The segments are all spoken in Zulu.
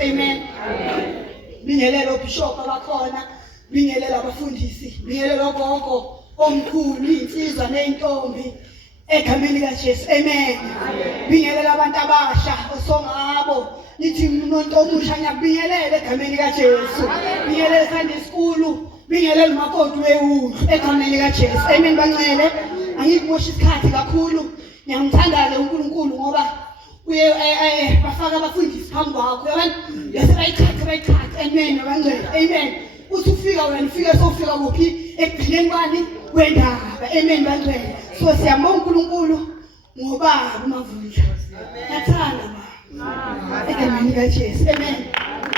Amen. Bingelela ubishop abakhona, bingelela abafundisi, bingelela ogogo, omkhulu, insizwa nentombi egameni likaJesu. Amen. Bingelela abantu abasha osongabo, nithi umuntu omusha ngiyabingelela egameni likaJesu. Bingelela Sunday school, bingelela umakoti wewulu egameni likaJesu. Amen bancele. Angikumoshi isikhathi kakhulu. Ngiyamthanda ke uNkulunkulu ngoba uye bafaka abafundisi phambi kwakho yabantu bese bayikhatha amen abangcwele amen uthi ufika wena ufika sofika kuphi ekugcineni kwani kwendaba amen bangcwele so siyabonga uNkulunkulu ngoba umavundla nathanda ba egameni kaJesu amen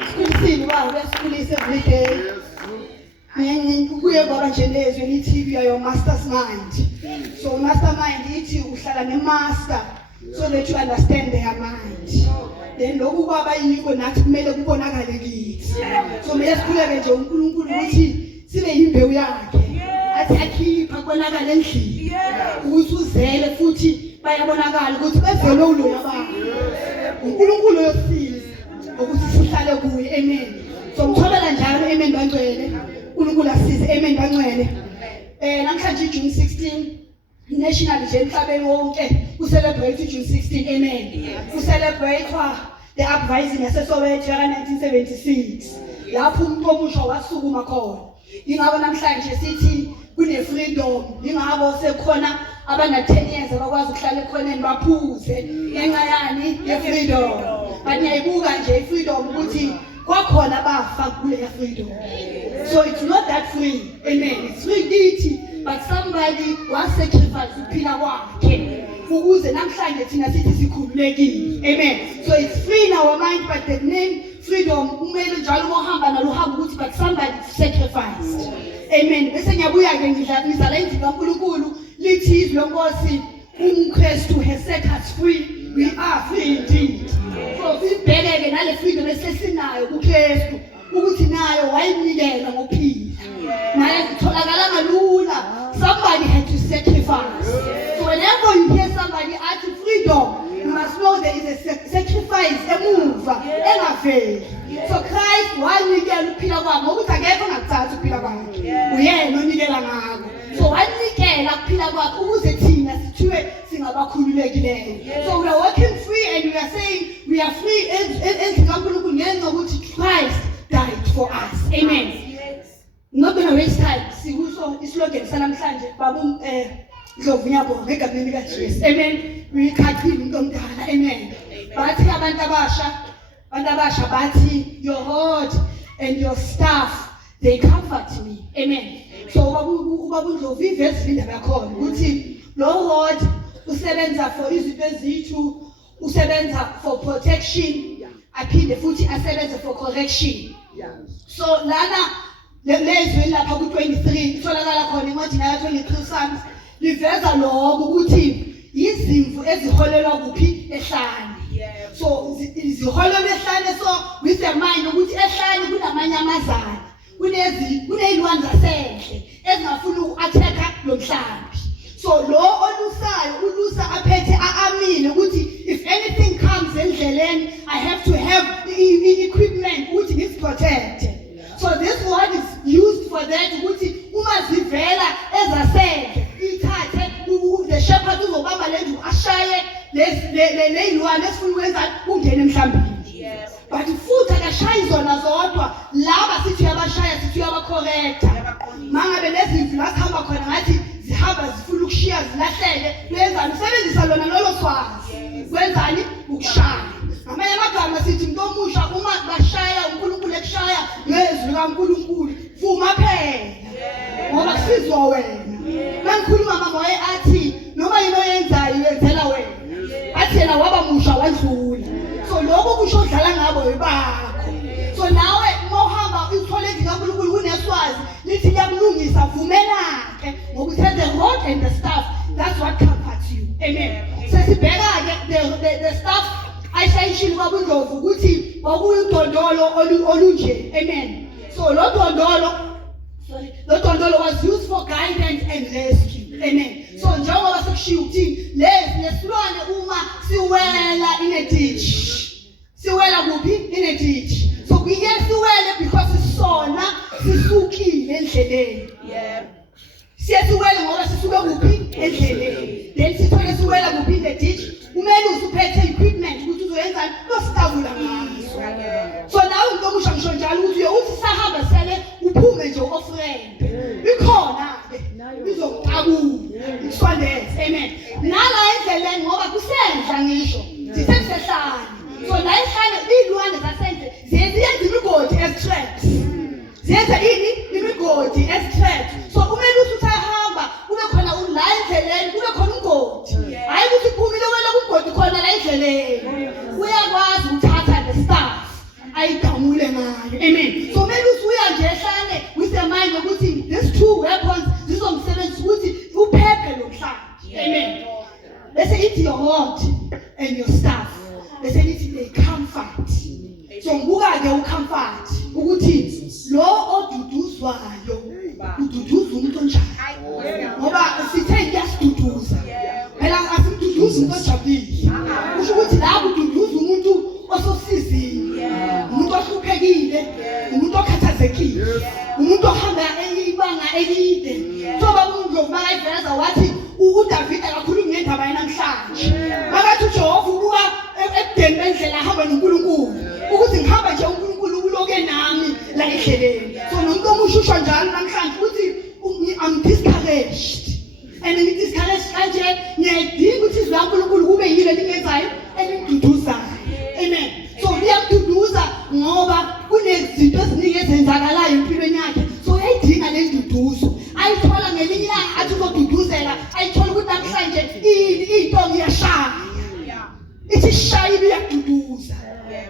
sikulisini baba besikulise every day kuye baba nje lezwe lithi you are your master's mind so mastermind ithi uhlala nemaster so that you understand their mind. Then lokhu kwaba yiko nathi kumele kubonakale kithi. So manje sikhuleke nje uNkulunkulu ukuthi sibe imbewu yakhe. Athi akhipha kubonakala endlini. Ukuthi uzele futhi bayabonakala ukuthi bezele ulo yabantu. uNkulunkulu yosiza ukuthi sihlale kuye. Amen. So ngithobela njalo amen bangcwele. uNkulunkulu asize amen bangcwele. Namhlanje June 16 national nje emhlabeni wonke celebrate June 16 amen celebrate the uprising yaseSoweto yaka 1976 lapho umuntu omusha wasukuma khona ingabo namhlanje sithi kune freedom ingabo sekhona abana 10 years abakwazi ukuhlala ekhoneni baphuze ngenxa yani ye freedom but ngiyayibuka nje i freedom ukuthi kwakhona bafa kule freedom so it's not that free amen it's free kithi but somebody was sacrificed ukuphila kwakhe ukuze namhlanje thina sithi sikhululekile amen so it's free in our mind but the name freedom kumele njalo mohamba naluhamba ukuthi but somebody sacrificed amen bese ngiyabuya ke ngizala indlela kaNkulunkulu lithi izwi lenkosi uMkristu has set us free we are free indeed so sibhekeke nale freedom esesinayo kuKristu ukuthi nayo wayinikela ngokuphila naye kutholakala kalula somebody had to sacrifice so whenever you hear somebody ask freedom you must know there is a sacrifice emuva engaveli so Christ wanikela ukuphila kwakhe ngokuthi akekho ngakuthatha ukuphila kwakhe uyena onikela ngakho so wanikela ukuphila kwakhe ukuze thina sithiwe singabakhululekileyo so we are walking free and we are saying we are free endlini kaNkulunkulu ngenxa ukuthi Christ died for us amen not gonna waste time sikuso islogan sanamhlanje babu Ndlovunya bonke egameni likaJesu amen uyikhathile umuntu omdala amen bathi abantu abasha bathi your heart and your staff they comfort me amen so babu Ndlovu ivesi indaba yakhona ukuthi lo heart usebenza for izinto ezithu usebenza for protection aphinde futhi asebenza for correction so lana lezwe lapha ku23 itholakala khona encwadini ka23 Psalms liveza lokho ukuthi izimvu eziholelwa kuphi ehlane so iziholelwa ehlane so with a mind ukuthi ehlane kunamanyamazana kunezilwane zasendle ezingafuna uku-attacka lo mhlambi so lo ulusa aphethe aamini ukuthi if anything comes endleleni I have to have the equipment ukuthi ngiziprotect so this word is used for that ukuthi uma zivela ezasendle ithathe the shepherd uzobamba lendlu ashaye lezilwane esifuna ukwenza ungene emhlambini but futhi akashayi zona zodwa laba sithi uyabashaya sithi uyabacorrecta mangabe lezimvu lasihamba khona ngathi zihamba zifuna ukushiya zilahleke wenzani usebenzisa lona lolo swazi wenzani ukushaya ngamanye amagama sithi umuntu omusha uma bashaya uNkulunkulu ekushaya ngezwi likaNkulunkulu vuma phela ngoba kusizwa wena mangikhuluma mamoya athi noma yini oyenzayo yenzela wena athi yena waba musha wadlula so lokho kusho udlala ngabo yibakho so nawe mohamba uthole likaNkulunkulu kuneswazi lithi liyakulungisa vumelake ngoba the road and the staff that's what comforts you amen sesibheka ke the staff ayishayishini kwabundlovu ukuthi kwakuyidondolo olunje amen so lo dondolo was used for guidance and rescue amen so njengoba sekushiya ukuthi lesilwane uma siwela in a ditch siwela kuphi in a ditch so kuye siwele because sisona sisukile endleleni siyasiwela ngoba sisuke kuphi endleleni then sithole siwela kuphi in the ditch kumele usuphethe equipment ukuthi uzoyenzani lositawula ngaso so nawe into omusha ngisho njalo ukuthi uthi sahamba sele uphume nje offrend ikhona ke izokutakula isondeze amen nala endleleni ngoba kusenza ngisho sisehlane so la ehlane ilwane zasendle ziyenza imigodi as traps ziyenza imigodi as traps so kumele usahamba kube khona la endleleni kube khona umgodi hayi ukuthi phumile wena kumgodi khona la endleleni uyakwazi ukuthatha the staff ayigamule ngayo amen so kumele usuya nje ehlane with the mind ukuthi these two weapons zizomsebenza ukuthi uphephe lomhlanje amen bese ithi your rod and your staff bese lithi they comfort so ngibuka ke ucomfort ukuthi lo oduduzwayo ududuza umuntu onjani ngoba sithe kuyasiduduza phela asiduduza umuntu ojabulile kusho ukuthi la ududuza umuntu ososizini umuntu ohluphekile umuntu okhathazekile umuntu ohamba ibanga elide so babundlovu bayiveza wathi uDavid akakhulumi ngendaba namhlanje makathi uJehova ubuka ebudeni bendlela ahamba noNkulunkulu ukuthi ngihamba nje uNkulunkulu uloke nami la endleleni so nomuntu omushushwa njalo namhlanje ukuthi I'm discouraged and discouraged kanje ngiyadinga ukuthi izwi laNkulunkulu kube yilo lingenzayo elingiduduzayo amen so liyamduduza ngoba kunezinto eziningi ezenzakalayo empilweni yakhe so uyayidinga le nduduzo ayithola ngelinye ilanga athi uzoduduzela ayithola ukuthi namhlanje into iyashaya ithi shaya iyaduduza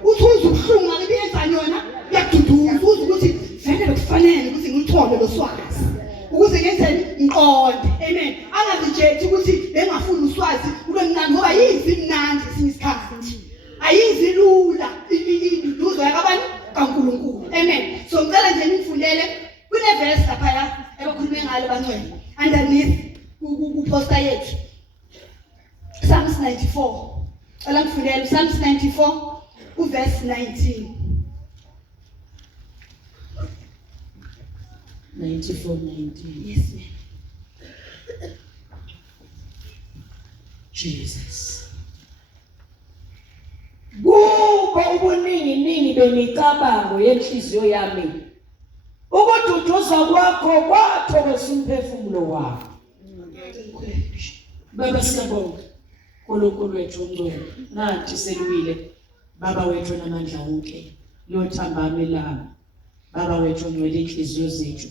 uthi uzubuhlungu ngakubiyenzani yona iyaduduza uthi ukuthi vele bekufanele ukuthi ngilithole lo swazi ukuze ngenzeni ngiqonde amen angazijethi ukuthi bengafuni uswazi kube mnandi ngoba yizi mnandi singisikhathi ayizi lula induduzo yakabani kaNkulunkulu amen so ngicela nje nifundele kune verse lapha ebakhulume ngalo bangcwele underneath ku-poster yethu Psalms 94 ala ngifundele Psalms 94 uverse 19 yes ma'am. Jesus kuko ubuningi bemicabango yenhliziyo yami ukududuza kwakho kwathokoza umphefumulo wami baba siyabonga uNkulunkulu wethu ongcwele nathi selwile baba wethu namandla wonke lothambame lami baba wethu ongcwele inhliziyo zethu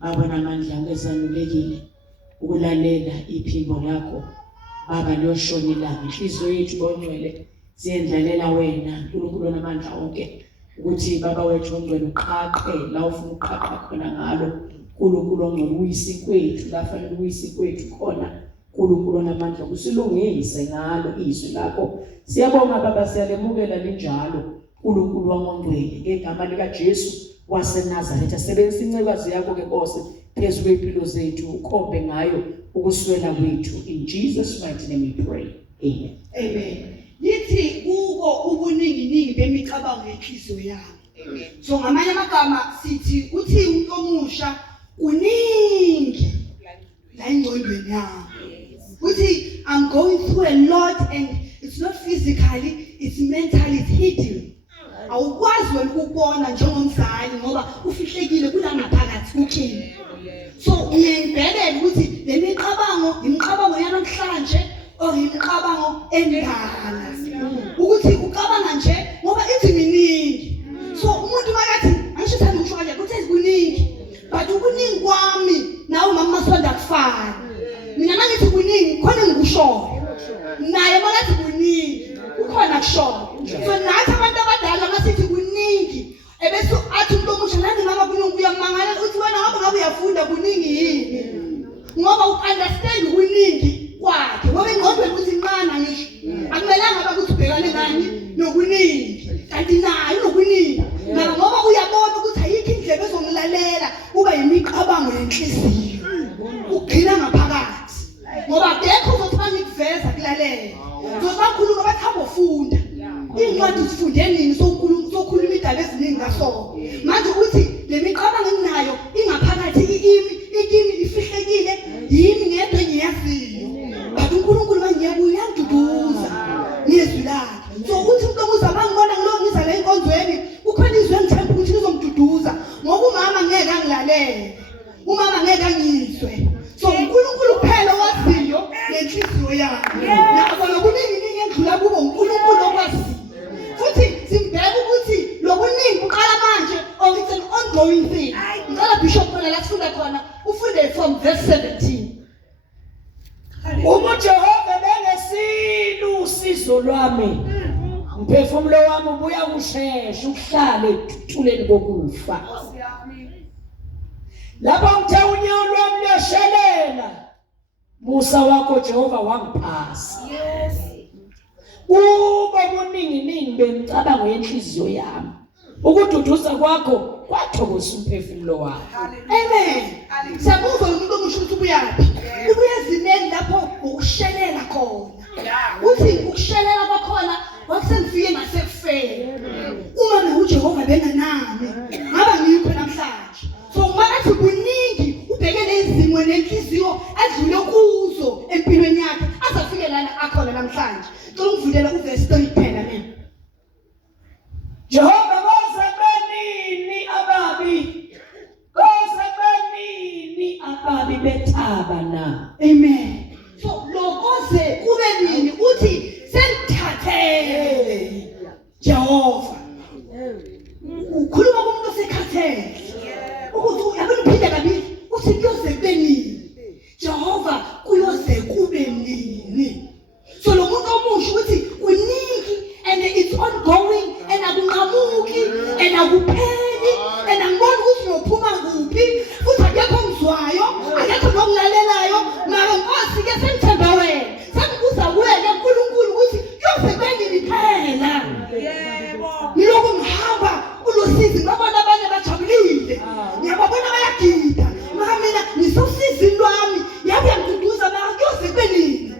baba namandla ngezanulekile ukulalela iphimbo lakho baba loshoni lami inhliziyo yethu ongcwele siyendlalela wena uNkulunkulu namandla wonke ukuthi baba wethu ongcwele uqhaqhe la ufuna uqhaqha khona ngalo uNkulunkulu ongcwele uyisikwethu la fanele uyisikwethu khona uNkulunkulu namandla kusilungise ngalo izwi lakho siyabonga baba siyalemukela linjalo uNkulunkulu wangongcwele ngegama lika Jesu waseNazaretha sebenzisa incekazi yakho ke Nkosi phezulu kwempilo zethu ukhombe ngayo ukuswela kwethu in Jesus mighty name we pray amen amen lithi kuko ubuningi bemicabango yenhliziyo yami amen so ngamanye amagama sithi uthi umuntu omusha uningi la ingqondweni yami uthi I'm going through a lot and it's not physically it's mentally it's hidden awukwazi wena ukubona njengomzali ngoba ufihlekile kula ngaphakathi kukhini so ngiyengibhekela ukuthi lemicabango imicabango yanamhlanje or imicabango endala ukuthi ucabanga nje ngoba ithi miningi. So umuntu makathi angishithanda ukusho kanje ukuthi kuningi but ukuningi kwami nawe mama Masonda kufana. Mina mangithi kuningi khona ngikushoyo naye makathi kuningi ukhona kushoyo. So nathi abantu abadala masithi kuningi ebese athi umuntu omusha nani mama kuningi uyamangala uthi wena ngabe uyafunda kuningi yini ngoba u-understand kuningi kwakhe ngoba ingqondweni ukuthi incane ngisho akumelanga bakuthi ubhekane nani nokuningi kanti naye nokuningi ngoba uyabona ukuthi ayikho indlela ezongilalela kuba yimicabango yenhliziyo ugcina ngaphakathi ngoba akekho uzothi mangikuveza kulalela zosakhuluma bathamba ufunda incwadi usifunde nini sokhuluma indaba eziningi ngaso manje ukuthi lemicabango enginayo ingaphakathi ikimi ifihlekile yimi ngento engiyaziyo but uNkulunkulu mangiyabuya yangiduduza ngezwi lakhe. So uthi umuntu omuza mangibona ngilongiza le nkonzweni ukhona izwi engithemba ukuthi lizomududuza ngoba umama ngeke angilalele umama ngeke angizwe. So uNkulunkulu kuphela owaziyo nenhliziyo yakhe nabo lokuningi endlula kubo uNkulunkulu okwaziyo futhi simbheka ukuthi lokuningi uqala manje or it's an ongoing thing. Ngicela Bishop khona la sifunda khona ufunde from verse 17. Uma Jehova bengesilo usizo lwami umphefumulo wami ubuya kushesha ukuhlala ekuthuleni kokufa. Lapho ngithe unyawo lwami luyashelela musa wakho Jehova wangiphasa. Uba kuningi bemicabango yenhliziyo yami ukududuza kwakho kwathokoza umphefumulo wami. Amen. Sabuza umuntu omusha ukuthi ubuyaphi ubuye ezimeni lapho ukushelela khona uthi ukushelela kwakhona wakusengifike ngasekufeni uma uJehova benganami ngaba ngikho namhlanje. So manje kuningi ubhekele izimo nenhliziyo adlule kuzo empilweni yakhe azafike lana akhona namhlanje. Ngicela ungivulele uverse 3 phela mina. Jehova kosebenini ababi bethaba na. Amen. So lokoze kube nini uthi sengithathele Jehova. Ukhuluma kumuntu osekhathele. Ukuthi yabona uphinde kabili uthi kuyoze kube nini Jehova kuyoze kube nini. So lo muntu omusha ukuthi kuningi and it's ongoing and akunqamuki and akupheli and angiboni ukuthi uyophuma kuphi futhi akekho ngizwayo akekho nokulalelayo mara Nkosi ke sengithemba wena sengibuza kuwena uNkulunkulu ukuthi kuyoze kube nini phela. Ngiloko ngihamba ulosizi ngabona abanye bajabulile ngiyababona bayagida mara mina ngisosizi lwami yabuya ngiduduza mara kuyoze kube nini.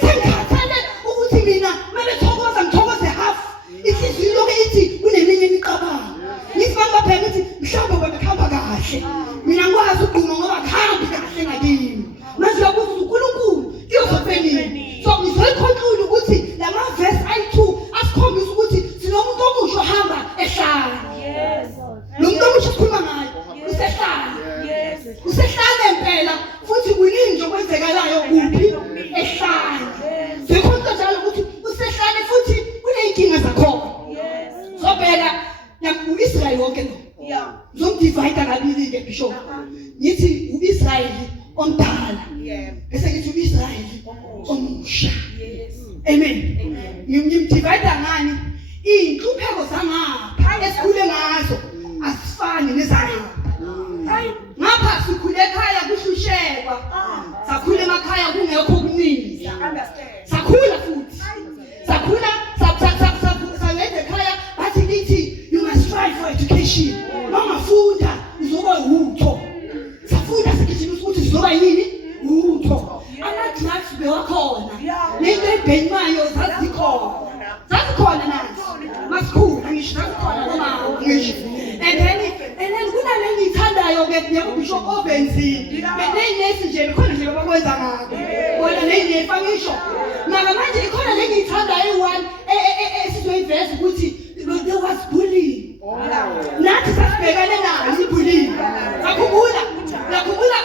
Sengikhathele ukuthi mina mabethokoza ngithokoze half inhliziyo lokho ithi kuneminye imicabango ngithi bangabheka ukuthi mhlawumbe babekhamba kahle mina ngikwazi ukugquma ngoba khambi kahle ngakimi manje uyabuza uNkulunkulu kuyoze nini. So ngizoyikhontrol ukuthi la verse ayi2 asikhombisa ukuthi sinomuntu omusha ohamba ehlala. Lo muntu omusha sikhuluma ngayo usehlala impela futhi kuningi nje okwenzekalayo kuphi ehlala. Sikhuluma njalo ukuthi usehlale futhi kuneyinkinga zakhona. So phela uIsrael wonke lo ngizomdivide kabili ke Bishop ngithi uIsrael omdala bese ngithi uIsrael omusha. Amen. Ngimdivide ngani inhlupheko zangapha esikhule ngazo asifani nezangapha. Ngapha sikhule ekhaya kuhlushekwa sakhula emakhaya kungekho kuningi sakhula futhi sakhula salenze ekhaya bathi lithi you must strive for education mangafunda uzoba utho safunda sigijima ukuthi sizoba yini utho ama-drugs bewakhona nento ebhenimayo zazikhona nathi masikhula ngisho zazikhona noma ngisho and then kunale engiyithandayo-ke ngiyakuBishop obenzile ney'nesi nje bekhona nje babakwenza ngabo bona ney'nesi angisho mara manje ikhona le engiyithandayo eyi-one esizoyiveza ukuthi there was bullying nathi sasibhekane nayo ibullying ngakhumbula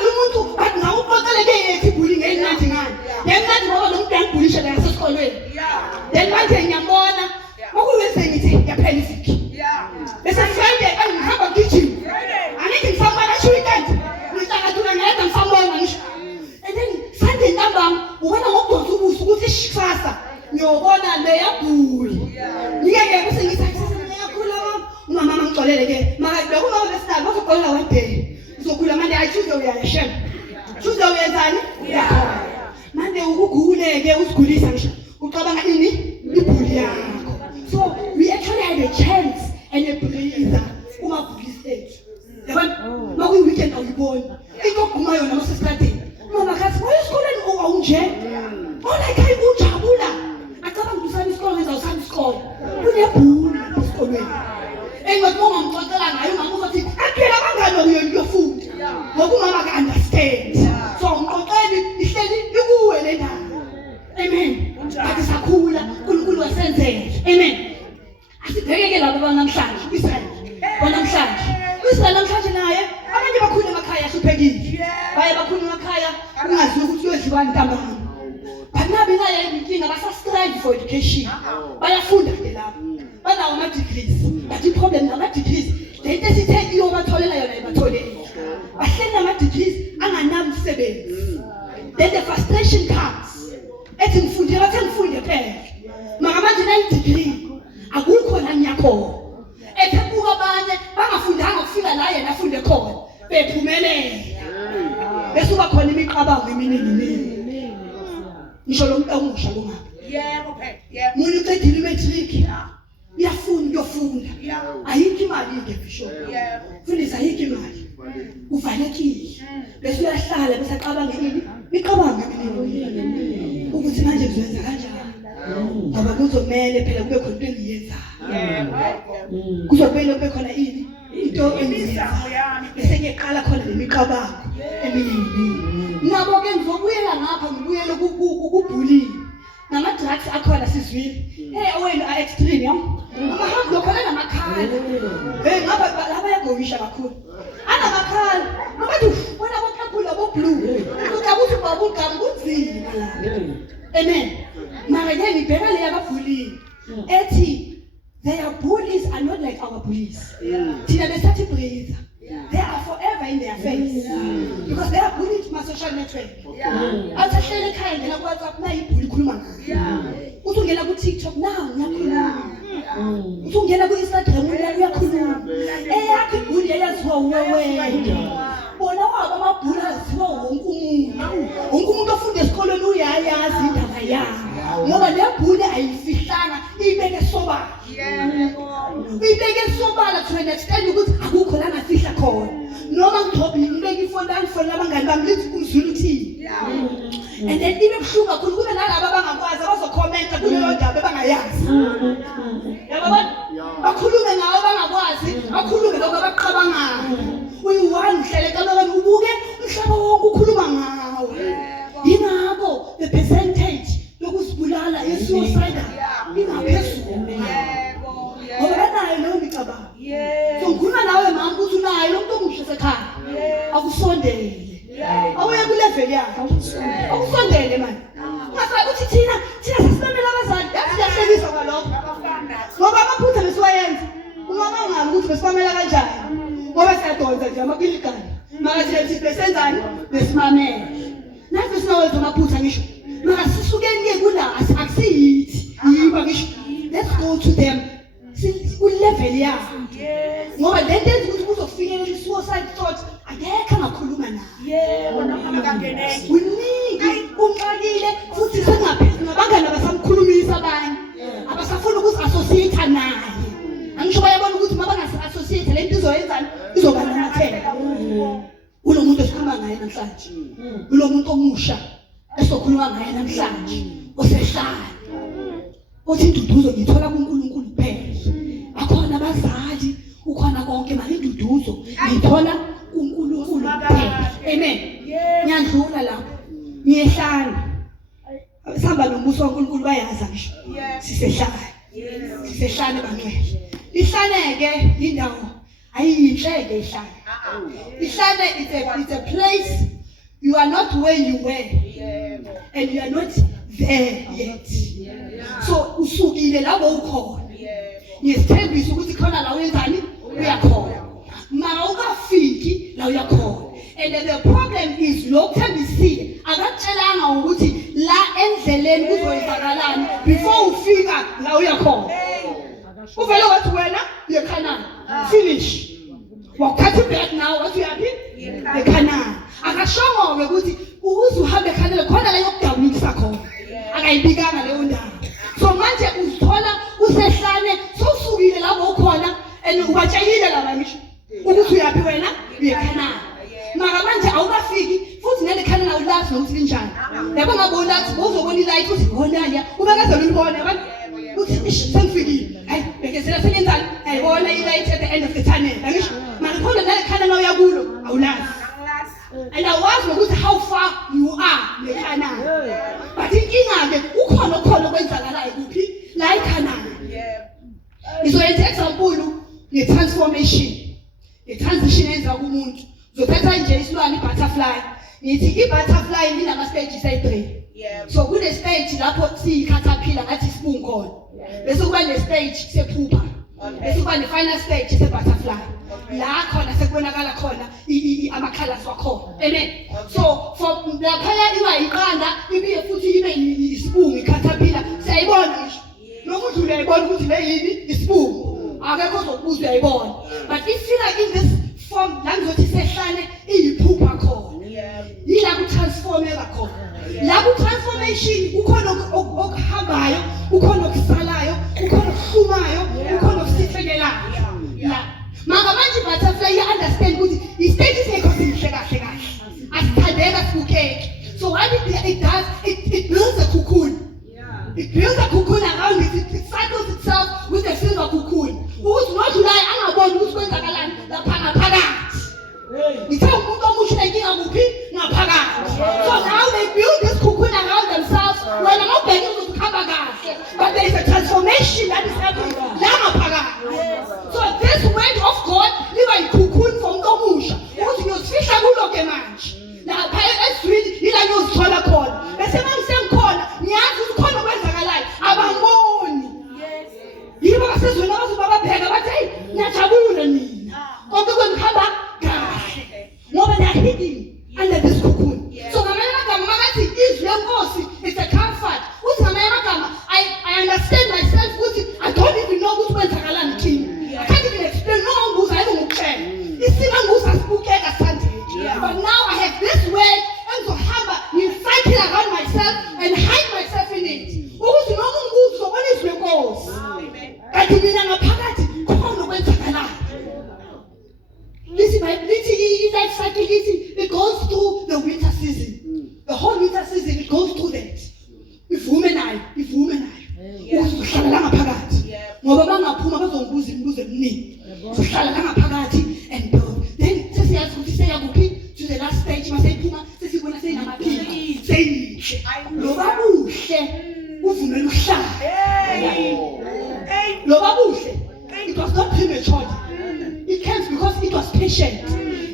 umuntu bathi ngawuqoqa ngixoxele ke yethi bullying eyimnandi ngani. Yemnandi ngoba lo muntu uyangibhulisha la esesikolweni. Then manje ngiyambona makuwenze ngithi yaphela iviki. Bese Friday angihamba ngigijima. Angithi ngifambana sho ikanti. Ngihlakadula ngedwa ngifambona ngisho. And then Sunday ntambama ubona ngokudonsa ubuso ukuthi sifasa ngiyobona le yabhuli. Ngike bese ngithi ngiyakhula mama ngixolele ke maka bekuma besithathu bazoqolela one day. Uzokhula manje ayithuze uyayashela. Thuze uyenzani? Uyakhona. Manje ukuguleke usigulisa ngisho. Ucabanga ini? Ibhuli yakho. So we actually had a chance and a breather kumabhulisi ethu. Yabona makuyi weekend awuyiboni. Into oguma yona masesithatheni. Mama kathi why esikoleni awunje? Ola ekhaya ujabula. Acabanga usana isikole ngenza usana isikole. Kunebhuli esikoleni. Engakubonga ngixoxela ngayo mama uzothi aphela kangani uyofunda. Ngoba umama ka understand. So ngixoxeli ihleli ikuwe le ndaba. Amen. Bathi sakhula uNkulunkulu wasenzela. Amen. Asibhekeke labo banamhlanje Israel. Banamhlanje. Israel namhlanje naye abanye bakhula emakhaya ahluphekile. Baye bakhula emakhaya ungazi ukuthi uyodliwa ntambama. Banabe naye inkinga basa-strive for education. Bayafunda ke lapho. Banawo ama-degrees. But i-problem nama-degrees. Le nto esithe iyobatholela yona ibatholeli. Bahleli nama-degrees anganamsebenzi. Then the frustration comes. Ethi ngifundile bathe ngifunde phela. Maka manje na-degree. Akukho la ngiyakhona. Ethe buka abanye bangafundanga ukufika la yena afunde khona. Bephumelela. Bese uba khona imiqabango eminingi. Ngisho lo muntu omusha lo ngapha. Yebo phela. Umuntu uqedile imatric. Uyafunda uyofunda. Ayikho imali ke bishop. Fundisa ayikho imali. Uvalekile. Bese uyahlala bese aqabanga ini? Iqabanga eminingi. Ukuthi manje kuzenza kanjani? Ngoba kuzomela phela kube khona into engiyenzayo. Kuzomela kube khona ini? Into engiyenzayo yami. Bese ngiqala khona lemiqabango eminingi. Nabo ke ngizobuyela ngapha ngibuyele kubhulini. Nama-drugs akhona sizwile. Wena a-extreme yam. Amahambi lokhona namakhala. Ngaba laba yagoyisha kakhulu. Anamakhala. Ngabathi wena bophula bo-blue. Ucabuthi ubabugama kunzima la. Amen. Mara ke ngibheka le yababhulini. Ethi their bullies are not like our bullies. Thina besathi breathe. They are forever in their face. Because they are bullied to my social network. Asahlele ekhaya ngena ku-WhatsApp nayi ibhuli ikhuluma ngayo. Uthi ungena ku-TikTok nawu ngiyakhuluma. Uthi ungena ku-Instagram uyakhuluma. Eyakho ibhuli eyaziwa uwe wena. Bona wabo amabhuli aziwa wonke umuntu. Wonke umuntu ofunda esikoleni uyayazi indaba yayo. Ngoba le bhuli ayifihlanga ibeke sobala. Ibeke sobala to an extent ukuthi akukho la ngafihla khona. Noma ngidrobi ngibeke ifoni angifoni abangani bami lithi umZulu uthini. And then ibe buhlungu kakhulu kube nalabo abangakwazi abazokhomenta kuleyo ndaba abangayazi. Yabona? Bakhulume ngawo bangakwazi, bakhulume lokho abaqabangayo. Uyi-one hlele kalokani ubuke umhlaba wonke ukhuluma ngawo. Yingakho the percentage yokuzibulala i-suicide ingaphezulu. Ngoba banayo leyo micabango. So ngikhuluma nawe mama ukuthi unayo lo muntu omuhle sekhaya. Akusondele. Awuye kulevel yakho. Akusondele manje. Ungasayi ukuthi thina sasibamela abazali. Siyahlekisa kwalokho. Ngoba amaphutha besiwayenza. Umama ungazi ukuthi besibamela kanjani. Ngoba siyadonsa nje amakilikani. Maka sithi besenzani? Besimamela. Nathi sinawenza amaphutha ngisho. Maka sisukeni ke kula akusiyithi. Yiba ngisho. Let's go to them. Level yakho. Ngoba le nto ukuthi kuzofinyelela i-suicide thought akekho angakhuluma naye. Uningi umqalile futhi sengaphezulu nabangani abasamkhulumisa abanye. Abasafuna ukuzi-associate naye. Angisho bayabona ukuthi uma bangasi-associate le nto izoyenzani izoba namathela. Ulo muntu esikhuluma ngaye namhlanje. Ulo muntu omusha esizokhuluma ngaye namhlanje. Osehlala. Othi induduzo ngithola kuNkulunkulu kuphela. Akhona abazali, ukhona konke manje induduzo ngithola kuNkulunkulu kuphela. Amen. Ngiyadlula lapho. Ngiyehlala. Sihamba nombuso kaNkulunkulu bayazi ngisho. Sisehlala. Sisehlala bangcwele. Ihlaneke indawo ayiyinhleke ihlala. Ihlala it's a place You are not where you were. And you are not there yet. So usukile la ukhona. Ngiyethembisa ukuthi khona la wenzani uyakhona. Mawukafiki la uyakhona. And the problem is lokuthembisile akatshelanga ukuthi la endleleni kuzoyenzakalani before ufika la uyakhona. Uvela wathi wena yeKhanani. Finish. Wakuthatha back now wathi uyapi? yeKhanani. Akashongo ukuthi ukuze uhambe eKhanani khona la yokudabulisa khona. Akayibikanga leyo ndawo. So manje uzithola usehlane sowusukile la ukhona and ubatshayile laba ngisho ukuthi uyapi wena yeKhanani. Mara manje awukafiki futhi nale khanela ulazi nokuthi linjani. Yabo ngabona ukuthi uzobona ilight uthi ngona ya ubekaze ulibona yabona uthi sengifikile. Hayi bekezela sengenzani? Ayibona ilight at the end of the tunnel. Angisho mara khona nale khanela uyakulo awulazi. And awazi ukuthi how far you are leKhanani. But inkinga ke ukhona okwenzakalayo kuphi la eKhanani. Ngizoyenza example nge-transformation. I-transition yenza kumuntu. Zothatha nje isilwane i-butterfly. Ngithi i-butterfly linama stages ayi-3. So kune stage lapho siyi-caterpillar ngathi isibungu khona. Bese kuba ne-stage sephupha. Bese kuba ne-final stage se-butterfly. La khona sekubonakala khona ama-colors wakhona. Amen. So from laphaya iba iqanda ibuye futhi ibe isibungu i-caterpillar. Siyayibona ngisho. Nokuthi uyayibona ukuthi le yini isibungu. Akekho ozokubuza uyayibona. But ifika in this form la ngizothi sehlane iyiphupha khona. Yila ku-transformeka khona. La ku-transformation ukhona okuhambayo, ukhona okusalayo, ukhona okuhlumayo, ukhona okusithekelayo. La maka manje butterfly you understand ukuthi i-stages ekho sihle kahle kahle. Asithandeka sibukeke. So what it does, it builds a cocoon. It builds a cocoon around it. It cycles itself with a silver cocoon. Ukuthi nodlulayo angaboni ukuthi kwenzakalani lapha phakathi. Ngithe umuntu omusha inkinga kuphi ngaphakathi. So now they build this cocoon around themselves. Wena mawubheka ukuthi kuhamba kahle. But there is a transformation that is happening la ngaphakathi. So this word of God liba i-cocoon for umuntu omusha. Ukuthi ngiyosifihla kulo ke manje. Lapha eswini ila ngiyozithola khona. Bese mangisengikhona ngiyazi ukuthi khona okwenzakalayo abangiboni. Yibo basezweni abazobababheka bathi hey ngiyajabula mina. Konke kwengihamba kahle. Ngoba they are hidden under this cocoon. So ngamanye amagama makathi izwi lenkosi it's a comfort. Uthi ngamanye amagama I understand myself ukuthi I don't even know ukuthi kwenzakalani kimi. I can't even explain no ngibuza hayi ngokutshela. Isima ngusa sibukeka sithandile. But now I have this word engizohamba ngicycle around myself and hide myself in it. Ukuthi noma ungibuza uzobona izwi lenkosi. Kanti mina ngaphakathi khona okwenzakalayo. Listen, life cycle, it goes through the winter season. The whole winter season, it goes through that. Ivume nayo. Uhlala la ngaphakathi. Ngoba bangaphuma bazongibuza imibuzo eminingi. Uhlala la ngaphakathi and build. Then sesiyazi ukuthi seya kuphi to the last stage maseyiphuma sesibona seyinamaphila. Seyihle. Loba buhle uvumela ukuhlala. Loba buhle. It was not premature. It came because it was patient.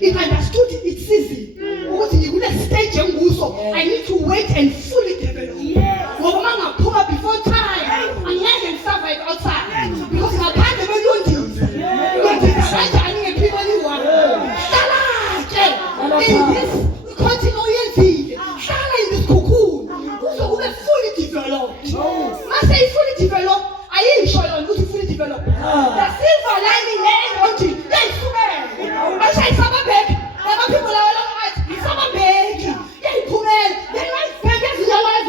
It understood its season. Ukuthi ngikule stage enguso, I need to wait and fully develop. Ngoba mangaphuma before time, angeke ngisurvive outside. Because ngaphandle kwelondiza. Londiza kanjani ngephiko liwa? Hlala ke. In this continue yenzile. Hlala in this cocoon. Uzokube fully developed. Mase fully developed, ayisho yona ukuthi fully developed. The silver lining le onti yayisukela. Ashayisaba back. Laba people lawa la ngathi isaba back. Yayiphumela. Then life back ezinyalayo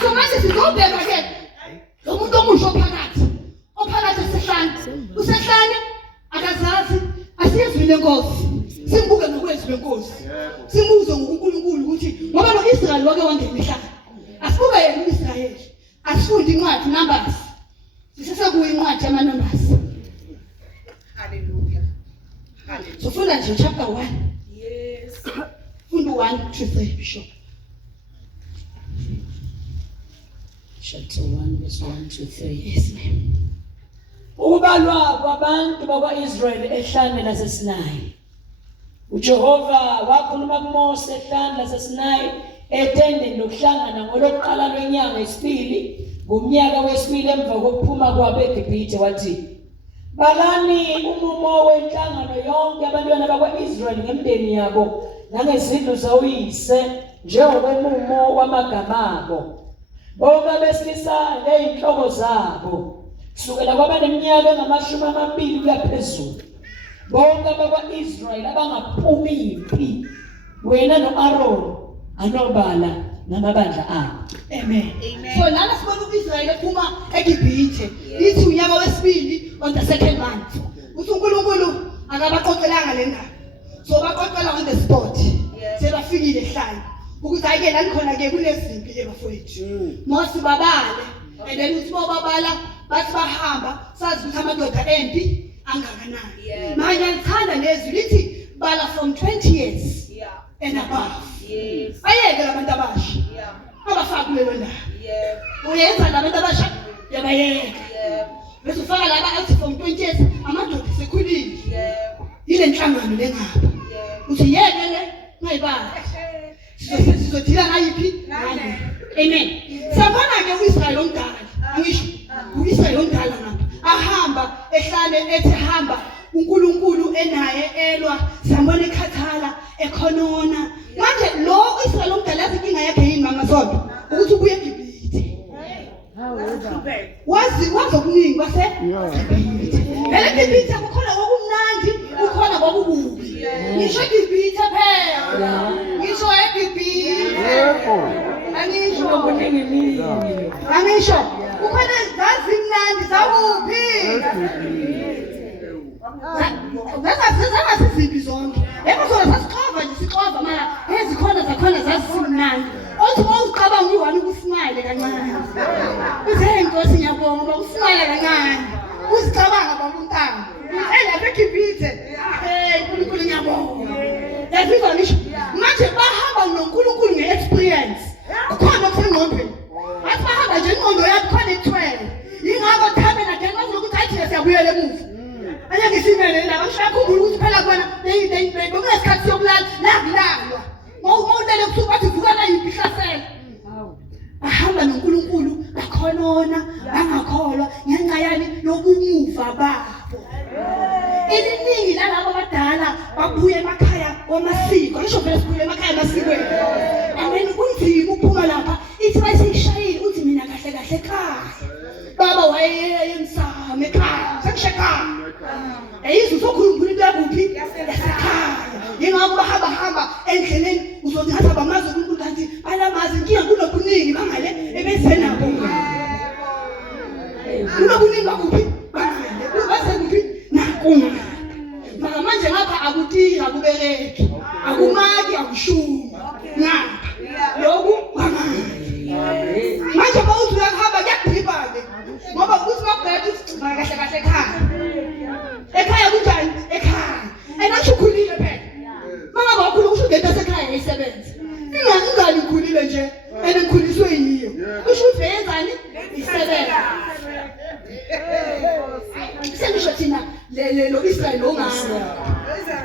So manje sizobheka ke lo muntu omusho phakathi ophakathi esihlanu usehlane akazazi asiyezwi lenkosi simbuke ngokwezwi lenkosi simuze ngokuNkulunkulu ukuthi ngoba lo Israel wake wangena ehlala asibuke yena uIsrael asifundi incwadi Numbers sisesekuyi incwadi yamaNumbers. Hallelujah. So funda nje chapter 1. Yes. Funda 1 to 3 Bishop. Chapter 1 verse 1 to 3. Yes ma'am. Ukubalwa kwabantu bakwa-Israyeli ehlane laseSinayi. uJehova wakhuluma kuMose ehlane laseSinayi etendeni lokuhlangana ngolokuqala lwenyanga yesibili ngomnyaka wesibili emva kokuphuma kwabo eGibhithe wathi, balani umumo wenhlangano yonke abantwana bakwa-Israyeli ngemindeni yabo nangezindlu zawuyise njengokomumo wamagama abo. Bonke abesilisa ngeyinhloko zabo kusukela kwabaneminyaka engama-20 kuya phezulu. Bonke abakwa-Israyeli abangaphumi imphi, wena no-Aaron anobala namabandla abo. Amen. So lana sibona uIsrael ephuma eGibhithe lithi unyaka wesibili on the second month. Uthi uNkulunkulu akabaqoqelanga le ndaba. So baqoqela on the spot. Sebafikile ehlane. Ukuthi ayike la khona ke kunezimpi ebafowethu. Mose babale and then uthi babala bathi bahamba sazi ukuthi amadoda empi angakanani. Manje ngithanda lezwi lithi bala from 20 years and above. Yes. Ayeke labantu abasha. Abafaka kulelo ndaba. Uyenza labantu abasha yabayeka. Bese ufaka laba athi from 20 years amadoda sekhulile. Ile nhlangano lengapha. Uthi yeke le ngayibala. Sizothila ngayiphi? Amen. Sabona ke uIsrael omdala. Angisho uIsrael omdala ngapha. Ahamba ehlane ethi hamba uNkulunkulu enaye elwa sambona ekhathala ekhonona. Manje lo Israel omdala inkinga yakhe yini mama Zondo ukuthi ubuye eGibhithe. Wazi okuningi wase eGibhithe. Vele eGibhithe kukhona okumnandi, kukhona okububi. Ngisho eGibhithe phela. Ngisho eGibhithe. Angisho okuningi. Angisho kukhona zazimnandi zawuphi. Zasiziphi zonke. Yebo zona sasiqhova nje siqhova mara ezikhona zakhona zazisimnandi. Othi mawuqabanga uyiwani ukusmile kancane. Uthe inkosi ngiyabonga ukusmile kancane. Uzicabanga babuntanga. Lapha eGibhithe. uNkulunkulu ngiyabonga. Yazizwa ngisho manje bahamba noNkulunkulu ngeexperience. Kukhona okusengqondweni. Bathi bahamba nje ingqondo yakho khona i12. Yingakho thabe na ke bazokuthi athi siyabuyela emuva. Anya ngisimele la bashakhumbula ukuthi phela kona bekungesikhathi sokulala nakulalwa. Mawulele kusuka bathi vukana yiphi ihlasela. Bahamba noNkulunkulu bakhonona bangakholwa ngenxa yani yobumuva babo. Eliningi lalabo abadala babuye emakhaya wamasiko. Ngisho vele sibuye emakhaya emasikweni. Ameni kunzima ukuphuma lapha ithi bayishayile uthi mina kahle kahle ekhaya. Baba wayeyemsame ekhaya sekushekha. Eyizwe sokhuluma into yakuphi yasekhaya. Yingakho bahamba endleleni uzothi ngathi abamazi uNkulunkulu kanti bayamazi inkinga kunokuningi bangale ebezenabo. Kunokuningi bakuphi bangale base kuphi nakunga. Maka manje ngapha akutiki akubereki akumaki akushumi ngapha lokhu bangale. Manje bawuthi uyahamba kuyadriba ke ngoba ukuthi babheke ukuthi kahle kahle ekhaya. Ekhaya kunjani? Ekhaya. Enashukhulile phela. Mama bakhulu kusho ngento esekhaya isebenza. Ingani ikhulile nje enekhuliswe yiyo. Kusho ukuthi yenzani? Isebenza. Sengisho thina lo Israel ongasi.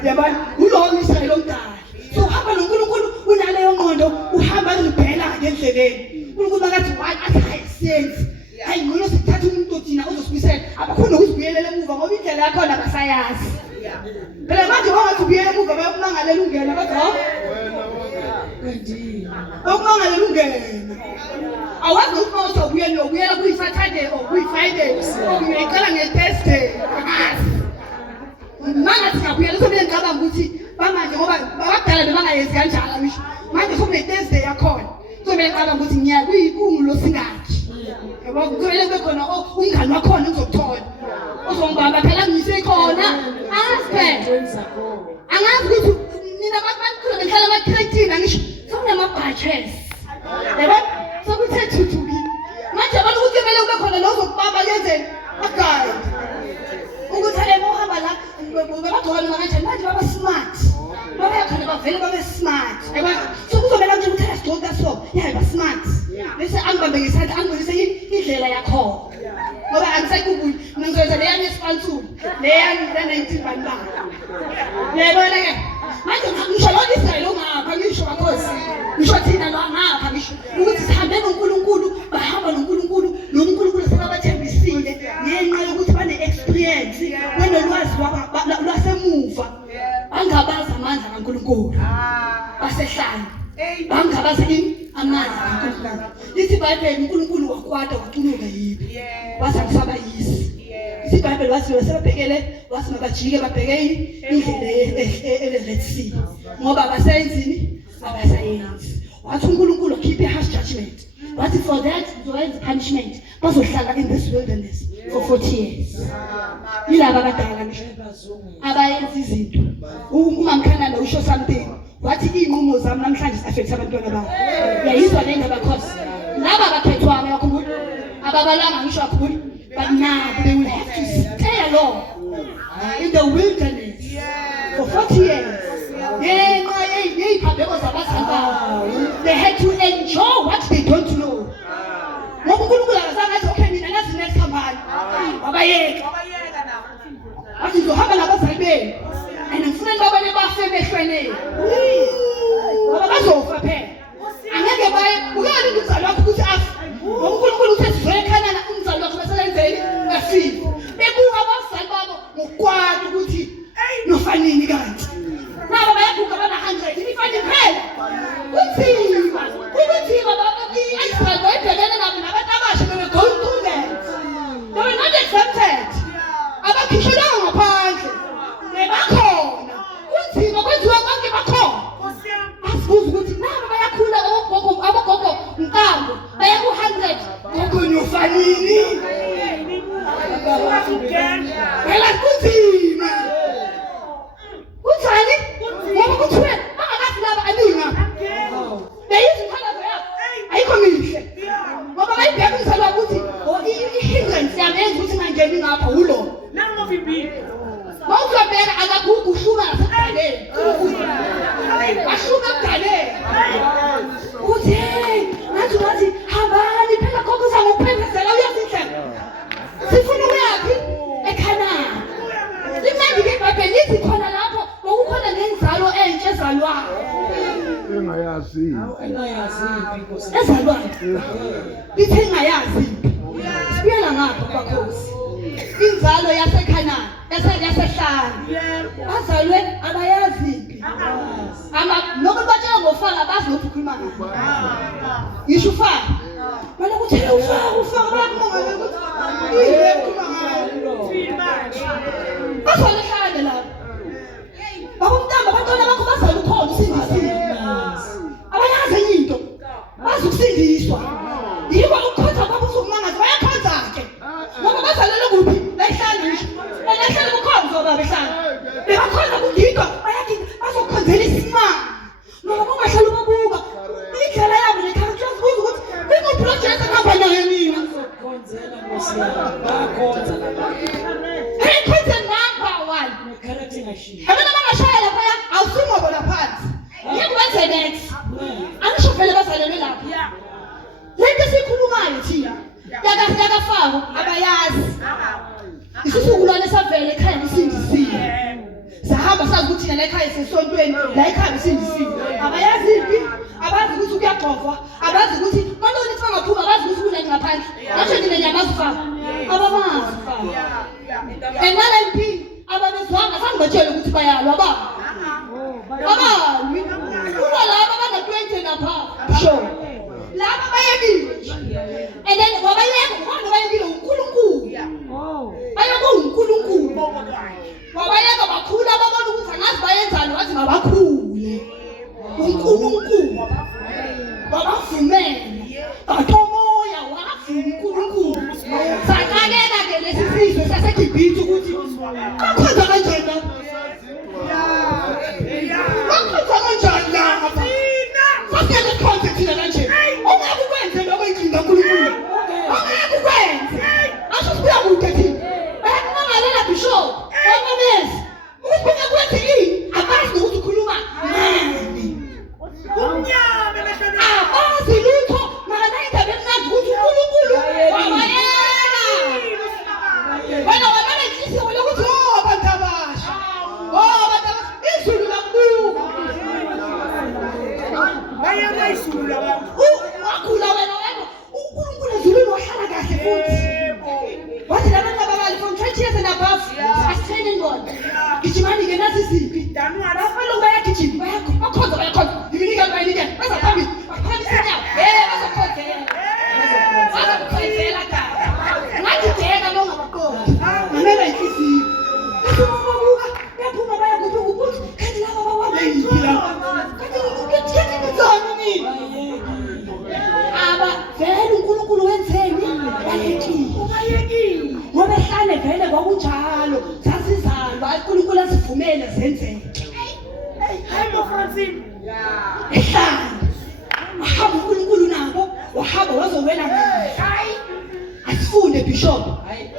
Yabani? Ulo Israel omdala. So hamba noNkulunkulu unaleyo ngqondo uhamba ngibhela ngendleleni. uNkulunkulu makathi ayisenzi. Hayi ngolo sithatha umuntu thina uzosibuyisela abakhona ukuzibuyela emuva ngoba indlela yakho abasayazi. Phela manje wangathi ubuyela emuva bayokumangalela ungena bathi okumangalela ungena. Awazi ukuthi uzobuyela kuyi-Saturday or kuyi-Friday uyaqala nge-Thursday. Mangathi ngiyabuyela sobe ngicabanga ukuthi bamanje ngoba babadala bebangayenzi kanjalo ngisho manje sobe ne-Thursday yakhona Kuzomele ngicabanga ukuthi ngiya kuyingulo singakhi. Yabo kumele kube khona umngani wakho uzokuthola. Uzongibamba phela ngise khona. Asiphe. Angazi ukuthi nina abantu behlala ama-creatine angisho sokunama-budgets. Yabo sokuthe thuthuki. Manje abantu ukuthi kumele kube khona lozokubamba yenzeni. Okay. Ukuthi mohamba la babagcoka kanjani manje baba smart. Baba yakhona bavele babe smart. Yabo sokuzomela nje ukuthi asigcoka so. Yeah, ba smart. Bese angibambe ngesandla angibonise indlela yakho. Ngoba angisayikubuyi ngizoyenza le yami esipansula. Le yami le-19 bandana. Yabona ke. Manje ngisho lo Israel ongapha ngisho makhosi. Ngisho thina lo ngapha ngisho ukuthi sihambe noNkulunkulu bahamba noNkulunkulu noNkulunkulu sekabathembisile ngenxa yokuthi bane experience benolwazi lwasemuva bangabazi amandla kaNkulunkulu basehlala bangabazi amandla kaNkulunkulu lithi iBhayibheli uNkulunkulu wakwada wacunuka yibi wathi akusaba yisi iBhayibheli wathi sebabhekele wathi mabajike babhekeni indlela ele-Red Sea ngoba abasayenzini abasayenzi wathi uNkulunkulu akhiphe harsh judgment wathi for that uzoyenza punishment bazohlala in this wilderness for 40 years yilaba abadala ngisho abayenza izinto umamkhanana usho something wathi inqumo zami namhlanje affect abantwana babo yayizwa le ndaba khosi laba abakhethwayo yakhumbula ababalanga ngisho yakhumbula but now they will have to stay alone in the wilderness for 40 years. They had to enjoy what they don't know. Okay, next company. What is the happen about Salbe? And in front of any family. I'm not going to buy no funny guy. Now I book about 100. If I didn't pay, we'll see. We will see about the extra work and then I'm not going to them. They were not exempted. About Kishon upon the Macon. We'll see what you are going to Macon. As good now, I could have Coco, Ntambo, I have 100. Coco, you funny. Well, I could see. What's that? What was it? I knew now. They used to call us. I come in. But I can't say what was it. Or hindrance, and then putting my getting up a willow. Now, we be. Most of them are the good sugar. I should have done it. What's it? That's what it. How about the Pentacocos and open the cellar? I cannot. The man to get my belief in Colorado. Nenzalo entshe ezalwayo. Engayazi. Ezalwayo. Lithi engayazi. Sibuyela ngapha bakhosi. Inzalo yaseKhanani, yasehlala. Bazalwe abayazi. Noma batshela ngofaka abazi ukuthi ukhuluma ngani. Ngisho ufaka. Manje kuthela ufaka bayakumonga ukuthi yini ukhuluma ngani. Bazolehlala lapha. Abantwana abantwana bakho bazali ukhona usindisile. Abayazi into. Bazokusindiswa. Yibo ukukhotha kwabo uzokumangaza bayakhonza ke. Ngoba bazalele kuphi? Lehlala ngisho. Lehlala kukhonza baba behlala. Bebakhonza kungiko bayathi bazokhonzela isimanga. Ngoba kungahlala ubabuka. Indlela yabo le-characters ukuthi bengophroject akamba nayo mina. Khonzela Nkosi yami. Bakhonza labantu. Hey, khonza number 1. Character ngashilo. Abashayela phaya awusumobo laphansi. Yeke wenze next. Angisho vele bazalelwe lapha. Lento sikhulumayo thina. Yakafako abayazi. Isisukulwane savele ekhaya isindisile. Sahamba sazi ukuthi thina la ekhaya sesontweni, la ekhaya isindisile. Abayazi phi? Abazi ukuthi kuyagqovwa, abazi ukuthi bantwana ukuthi bangaphuma, abazi ukuthi kunani ngaphandle. Ngisho nina niyabazifaka. Ababazi faka. Enala impilo ababezwanga sangibatshela ukuthi bayalwa ba. Abalwi. Kuba laba bana-20 napha. Sure. Laba bayekile. And then wabayeka ngone bayekile uNkulunkulu. Bayeka uNkulunkulu. Wabayeka bakhula babona ukuthi angazi bayenzani wathi mabakhule. uNkulunkulu. Babavume ongeke ukwenze asho sibuya kude thina bayakumangalela bishop wamameza ukuthi bengakwenze yini abazi ukuthi ukhuluma ngani Umnyama emehlweni abazi lutho makana indaba emnandi ukuthi uNkulunkulu wabayela wena wamane inhliziyo lokuthi abantu abasha abantu abasha izulu lakubuka bayama izulu labantu. wakhula wena uNkulunkulu ezulwini wahlala kahle futhi wathi labantu ababali from 20 years and above asitheni ngona gijimani-ke nazi iziphi Danwana bafela bayagijima bayakhonza iminikelo bayinikela baza phambili baphakamisa inyawo bazokhonzela bazokukhonzela kade ngagideka uma ungabaqondi mamela inhliziyo babuka bayaphuma bayakuphi ukuthi kanti laba bawabeyiphi laba kanti ngizona mina aba vele uNkulunkulu wenzeni bayekile ngoba ehlane vele kwakunjalo sasizalwa uNkulunkulu asivumele zenzeke hayi Francine. ehlane wahamba uNkulunkulu nabo wahamba wazowela naye asifunde bishop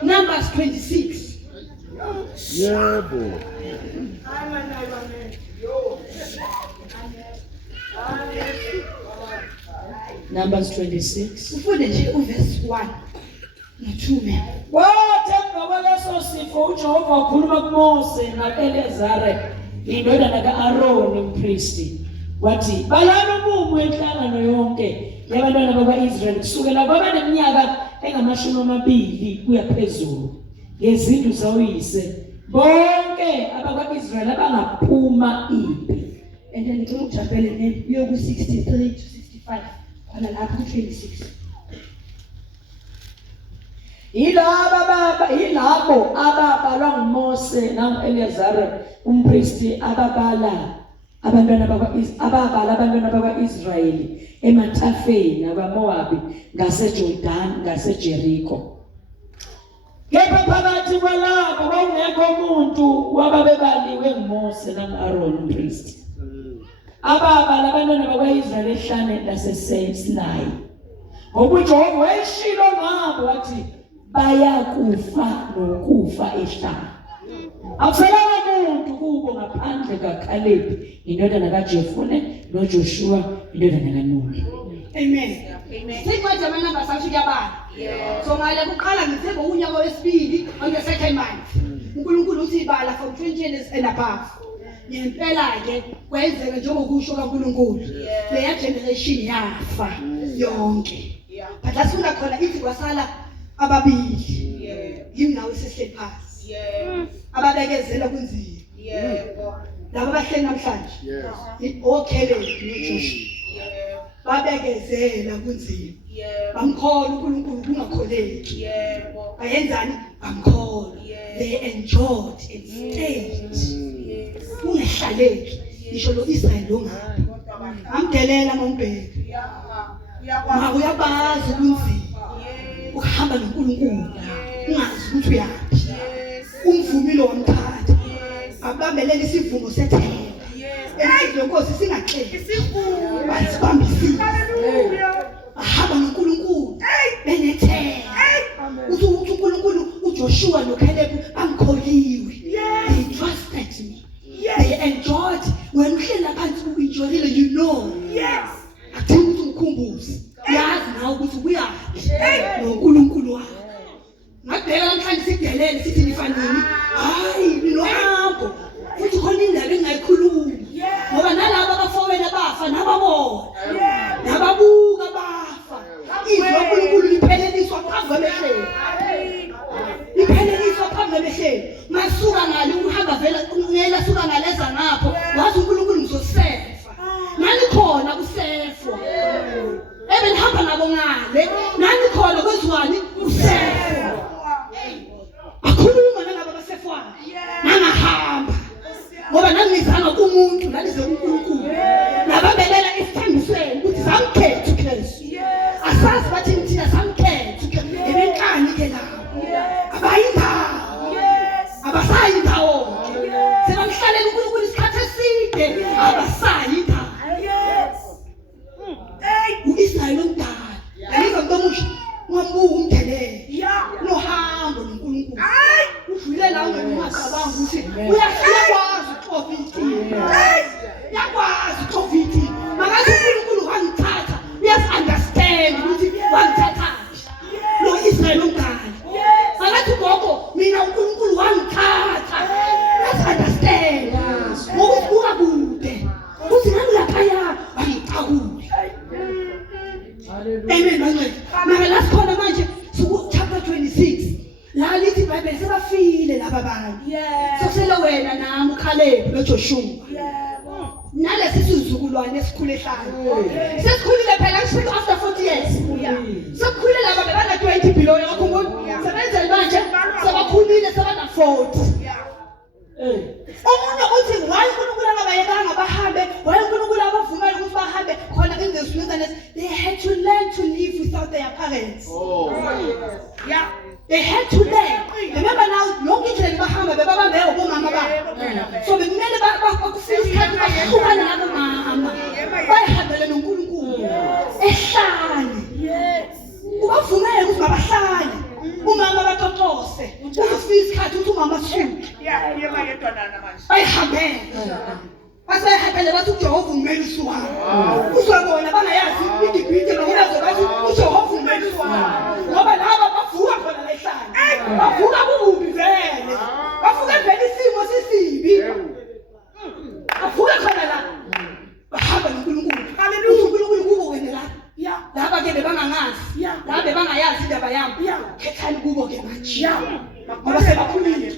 Numbers 26 Yebo. Numbers 26. ufunde nje uverse 1 no2 Kwathi emva kwaleso sifo uJehova wakhuluma kuMose nakuElezari indodana ka-Aroni umpristi wathi balani umumo wenhlangano yonke yabantwana bakwa-Israyeli kusukela kwabaneminyaka engamashumi 20 kuya phezulu ngezindlu zawoyise bonke abakwa-Israyeli abangaphuma impi. and then ngicela ukujabele neyo ku-63 to 65 khona lapho ku-26 Yilabo ababalwa nguMose nangu-Eliyazari umpristi ababala abantwana bakwa-Israyeli emathafeni abaMowabi ngaseJordani ngaseJeriko. Kepha phakathi kwalabo kwakungekho umuntu wababebaliwe nguMose nangu-Aroni umpristi ababala abantwana bakwa-Israyeli ehlane laseSinayi. Ngoba uJehova wayeshilo ngabo wathi bayakufa nokufa ehlane. Akuselanga muntu kubo ngaphandle kaKhalebi indodana kaJefune noJoshua indodana kaNuni. amen sikwethe amanamba safika bani so ngale kuqala ngithe ngonyaka wesibili on the second month uNkulunkulu uthi ibala from 20 years and above ngempela ke kwenzeka njengokusho kaNkulunkulu leya generation yafa yonke but lasifunda khona ithi kwasala ababili yimi nawe sesihleli phasi ababekezela kunzima laba bahleli namhlanje oKhalebi noJoshua babekezela kunzima bamkhola uNkulunkulu kungakholeki bayenzani bamkhola they enjoyed and stayed ungehlaleki ngisho lo Israel lo ngapha amdelela mombheki uyabazi kunzima ukuhamba noNkulunkulu ungazi ukuthi uyaphi umvumile wamthatha abambelele isivumo sethemba empilo Nkosi singaxeki isivumo basibambisile ahamba noNkulunkulu benethemba uthi uNkulunkulu uJoshua noKhalebi bamkholiwe they trusted me they enjoyed when uhlala phansi uenjoyile you know akudingi ukuthi ukhumbuze yazi nawe ukuthi uyaphi noNkulunkulu wakho ngabheka namhlanje sidelele sithi nifanele hayi nilohambo futhi khona indaba engayikhuluma ngoba nalabo abafowena bafa nababona nababuka bafa izwi loNkulunkulu lipheleliswa phambi kwemehlweni lipheleliswa phambi kwemehlweni masuka ngale uhamba vela ngela suka ngaleza ngapho wazi uNkulunkulu ngizosefa nani khona kusefwa nihamba nabo ngale nani khona kweziwani kusefwa akhuluma nalabo basefwana nangahamba ngoba nangizanga kumuntu nalize uNkulunkulu nababelela isithembisweni ukuthi samkhethe uKristu asazi bathi thina samkhethe ebenkani ke lawo abayindawo abasayindawo sebamhlalela uNkulunkulu isikhathi eside abasayindawo uIsrael omdala aliva ntomusha ungambuka uyacabanga ukuthi uyakwazi uxova inkinga. Uyakwazi uxova inkinga. Makathi uNkulunkulu wangithatha, uyazi-understand ukuthi wangithathaphi. Lo Israel ungani. Makathi gogo, mina uNkulunkulu wangithatha. Uyazi-understand. Ngokuthi kuka kude. Uthi nangilaphaya wangicakula. Amen, manje. Mara la sikhona manje chapter 26. La lithi iBhayibheli sebafile laba bantu. Sokusele wena nami uKhalebi noJoshua. Nalesi sizukulwane esikhule ehlanje. Sesikhulile phela kusho after 40 years. Sesikhulile laba bebana 20 below yakukhumbula. Sebenza manje sebakhulile sebana 40. Omunye uthi why uNkulunkulu angabayekanga bahambe, why uNkulunkulu abavumela ukuthi bahambe khona in the wilderness. They had to learn to live without their parents. They had to learn. Remember now, yonke indlela bahamba bebabambe obomama babo. So bekumele bakufisa isikhathi bahlukane nabo mama. Bayihambele noNkulunkulu. Ehlane. Ubavumele ukuthi mabahlale. Umama baxoxose. Ufisa isikhathi ukuthi umama suke. Bayihambele. Basayihambele bathi uJehova umelusi wami. Uzobona bangayazi iGibhithe nokunazo bathi uJehova umelusi wami. Ngoba laba bavuka khona la ehlane. Bavuka kubi vele. Bavuka vele isimo sisibi. Bavuka khona la. Bahamba noNkulunkulu. Haleluya. uNkulunkulu kubo wena la. Laba ke bebangangazi. Laba bebangayazi indaba yami. Khethani kubo ke manje. Ngoba sebakhulile.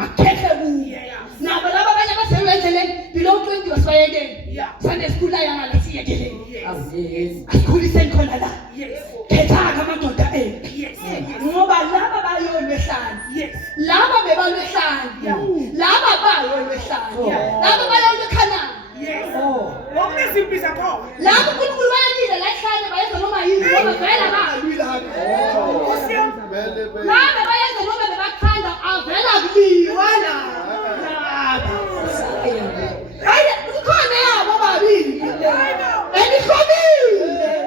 Akhethe kubo. Nabo laba abanye abasebenzele below 20 basibayekeni. Sunday school la yana la siyekeleni. Asikhulise khona la. Khethaka amadoda ngoba laba bayolwehlana. Laba bebalwehlana. Laba bayolwehlana. Laba bayolwekhana. Ngokunesimbi zakho. Laba uNkulunkulu bayalila la ehlane bayenza noma yini ngoba vela bayi laba. Laba bayenza noma bebakhanda avela kuliwa la. Hayi ukhona yabo babili. Elikhomile.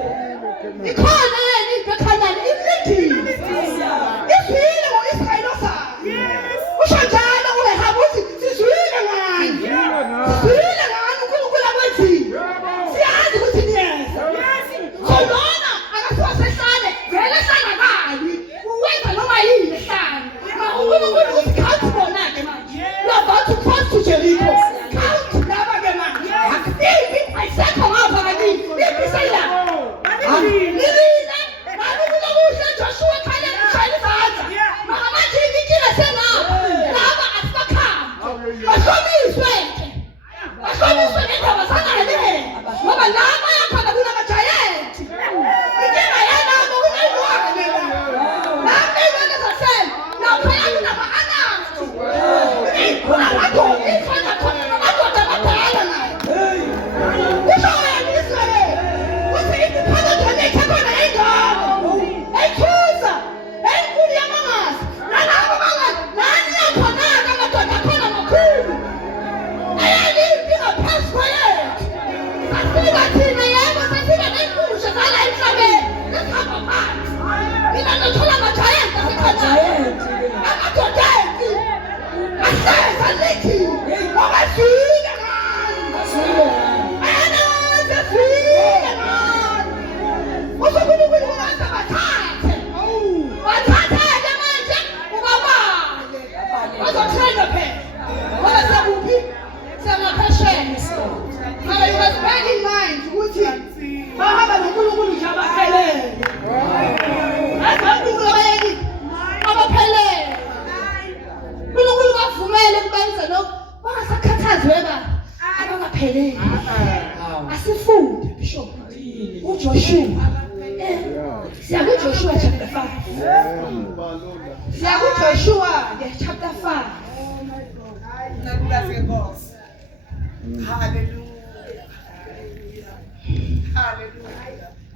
Ikhona yena ibekhanani imlindile. Isile ngoIsrael osakhe. Usho njalo uyahamba uthi sizwile ngani. Sizwile ngani uNkulunkulu akwenzile. Siyazi ukuthi niyeza. Khona akathiwa sehlane vele hlala kabi. Uwenza noma yini ehlane. uNkulunkulu uthi count bona ke manje. You are about to cross to Jericho. Count laba ke manje. Akusibi ayisekho ngapha kanini. Ibisela. Nilina. Malukulo kuhle Joshua khale kushayela izandla. Mama manje inkinga senapha. Laba asibakhamba. Bashomiswe ke. Bashomiswe ngendaba zangale. Ngoba laba yakhona kunamajayenti. Inkinga yanabo kunelwane. Lapha izandla zasena. Lapha kunama anasi. Kunamadoda ikhona khona amadoda abadala nayo. Kusho wena Israel. Uthi iphakathi nekhona ingane. Ethusa. Enkulu yamangasi. Nalabo bangani. Nani yakhona amadoda akhona makhulu. Ayalithi ngaphansi kwethu. Sasiba thina yebo sasiba nenkusha zala emhlabeni. Sihamba phansi. Mina ngithola amajayenti asekhona. Amadoda ethu. Asesa lithi. Ngoba sile ngani. Ayana sile ngani. uNkulunkulu ungaze bathathe. Bathathe manje ubabale. Bazothena phela. Ngoba sekuphi? Semaphesheni. Mara you must bear in mind ukuthi bahamba noNkulunkulu nje abaphelele. UNkulunkulu abayekile. Abaphelele. uNkulunkulu bavumele kubenza lokho bangasakhathazwe abangaphelele. Asifunde bishop. uJoshua. Siya kuJoshua chapter 5. Siya kuJoshua chapter 5.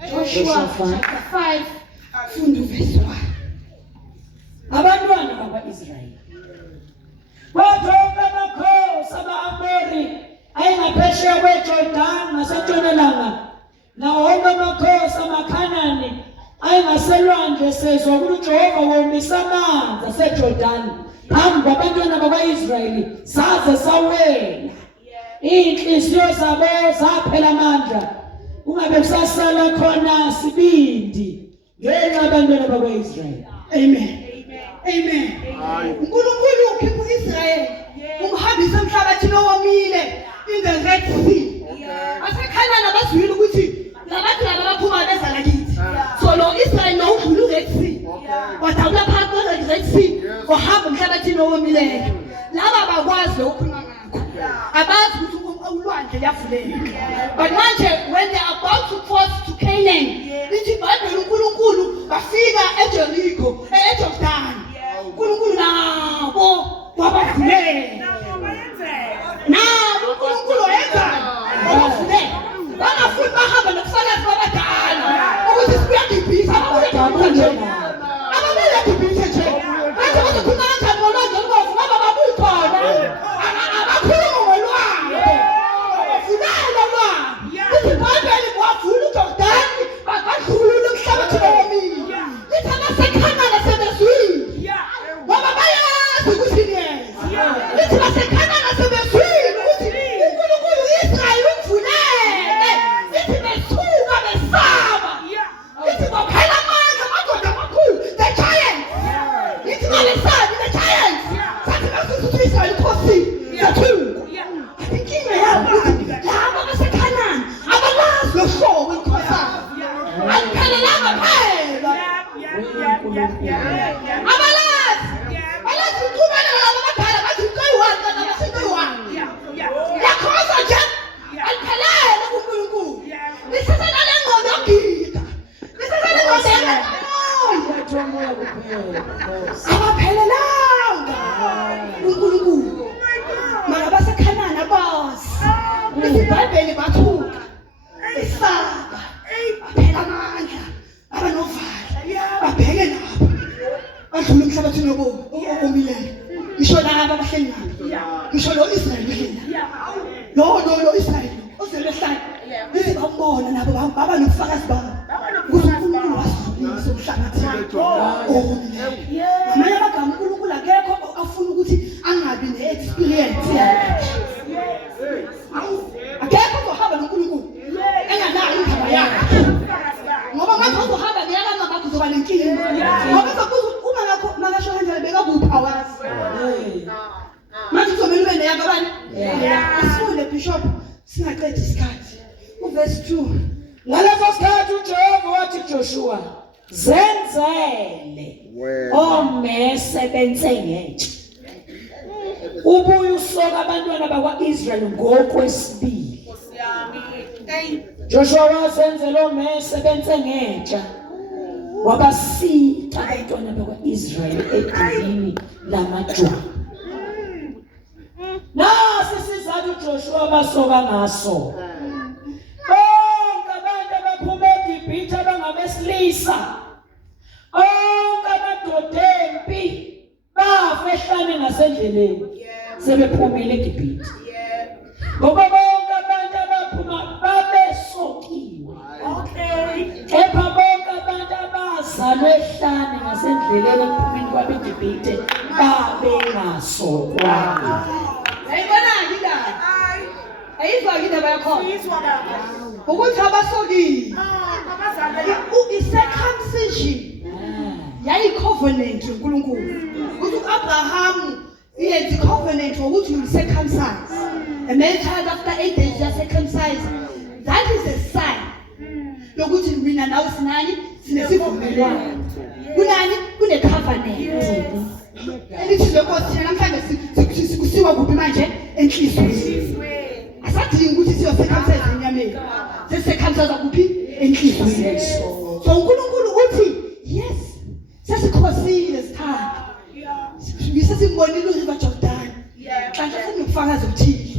Joshua chapter 5 funda verse 1. Abantwana bakwa-Israyeli bathomba amakhosi ama-Amori ayengaphesheya kweJordani ngasentshonalanga, nawo wonke amakhosi amaKhanani ayengaselwandle sezwa ukuthi uJehova womisa amanzi aseJordani phambi kwabantwana bakwa-Israyeli saze sawela. Iy'nhliziyo zabo zaphela amandla, kungabe kusasala khona sibindi ngenxa yabantwana bakwa-Israyeli. Amen. Amen. uNkulunkulu ukhipha uIsrayeli umhambisa emhlabathini owomile in the Red Sea. Asekhanana bazwile ukuthi labantu laba baphuma beza lakithi. So lo Israyeli lo udlula uRed Sea. Wadawula phakathi kwe-Red Sea wahamba emhlabathini owomileyo. Laba bakwazi ukukhuluma ngakho. Abazi ukuthi ulwandle luyavuleka. But manje when they are about to cross to Canaan, lithi iBhayibheli uNkulunkulu bafika eJericho, eJordani. uNkulunkulu nabo wabavulela. Nabo uNkulunkulu wayenza wabavulela. Bangafuni bahamba nobufakazi babadala ukuthi siyagibhisa ababuyagibhisa nje. Manje bazokhuluma kanjani ngolwandle olubovu ngoba babuyi khona. Abakhuluma ngolwandle. Bavulela lwandle. iBhayibheli wavula uJordani bakadlula emhlabathini owomile. Lithi abaseKhanani sebezwile. Ngoba bayazi ukuthi niyeza. Lithi baseKhanani sebezwile ukuthi uNkulunkulu uIsrayeli ukuvulele. Lithi besuka besaba. Lithi baphela amandla amadoda amakhulu, the giants. Lithi babesabi, the giants. Sathi basusa uIsrayeli ekhosini. Sathunga. Inkinga yabo ukuthi laba baseKhanani abalazi lohlobo inkosana. Aliphelelanga phela. Abalazi uqhubeka nalabo abadala bathi uyi-1 kana basi-1. Yakhoza nje aliphelele kuNkulunkulu. Lisesele ngqondo yogida. Lisesele ngqondo abaphelelanga uNkulunkulu. Mara baseKhanani abazi. iBhayibheli bathuka besaba baphela amandla abanovalo babheke nabo badlula emhlabathini owomileyo. Ngisho laba abahleli nabo, ngisho lo Israyeli lo Israyeli ozelwehlala lithi bambona nabo baba nobufakazi babo ukuthi uNkulunkulu wasizulisa umhlabathini owomileyo. Ngamanye amagama uNkulunkulu akekho afuna ukuthi angabi ne-experience yakhe. Akekho uzohamba noNkulunkulu enganayo indaba yakhe. Ngoba manje uzohamba ngiyalama bakho uzoba nenkinga. Ngoba uzobuza uma ngakho makasho kanjalo bekakuphi awazi. Manje uzomela ube neyakho abanye. Asifunde Bishop singaqedi isikhathi. Uverse 2. Ngaleso sikhathi uJehova wathi Joshua, zenzele omese bensengentshe. Ubuye usoka abantwana bakwa-Israyeli ngokwesibili. Joshua wazenzela omese bensengentsha wabasita abantwana bakwa-Israyeli edilini lamajwabu. Nasi isizathu uJoshua basoka ngaso. Bonke abantu abaphuma eGibhithe abangabesilisa, bonke amadoda empi bafa ehlane ngasendleleni sebephumile eGibhithe. Ngoba bonke abantu abaphuma babesokiwe. Kepha bonke abantu abazalwe ehlane ngasendleleni ekuphumeni kwabeGibhithe babengasokwanga. Ayibonani indaba? Ayizwa indaba yakhona. Ukuthi abasokile. I-circumcision yayi-covenant uNkulunkulu. Ukuthi uAbraham yenza i-covenant ukuthi you-circumcise. A man child after 8 days you are circumcised. That is a sign. Lokuthi mina nawe sinani sinesivumelwano. Kunani? Kune-covenant. Elithi lokho thina namhlanje sikusiwa kuphi manje enhlizweni. Asadingi ukuthi siyo-circumcise enyameni. Sesi-circumcise kuphi enhlizweni. So uNkulunkulu uthi yes, sesikhosile sithanda. Ngisesibonile uRiver Jordan. Kanti senokufakaza ukuthile.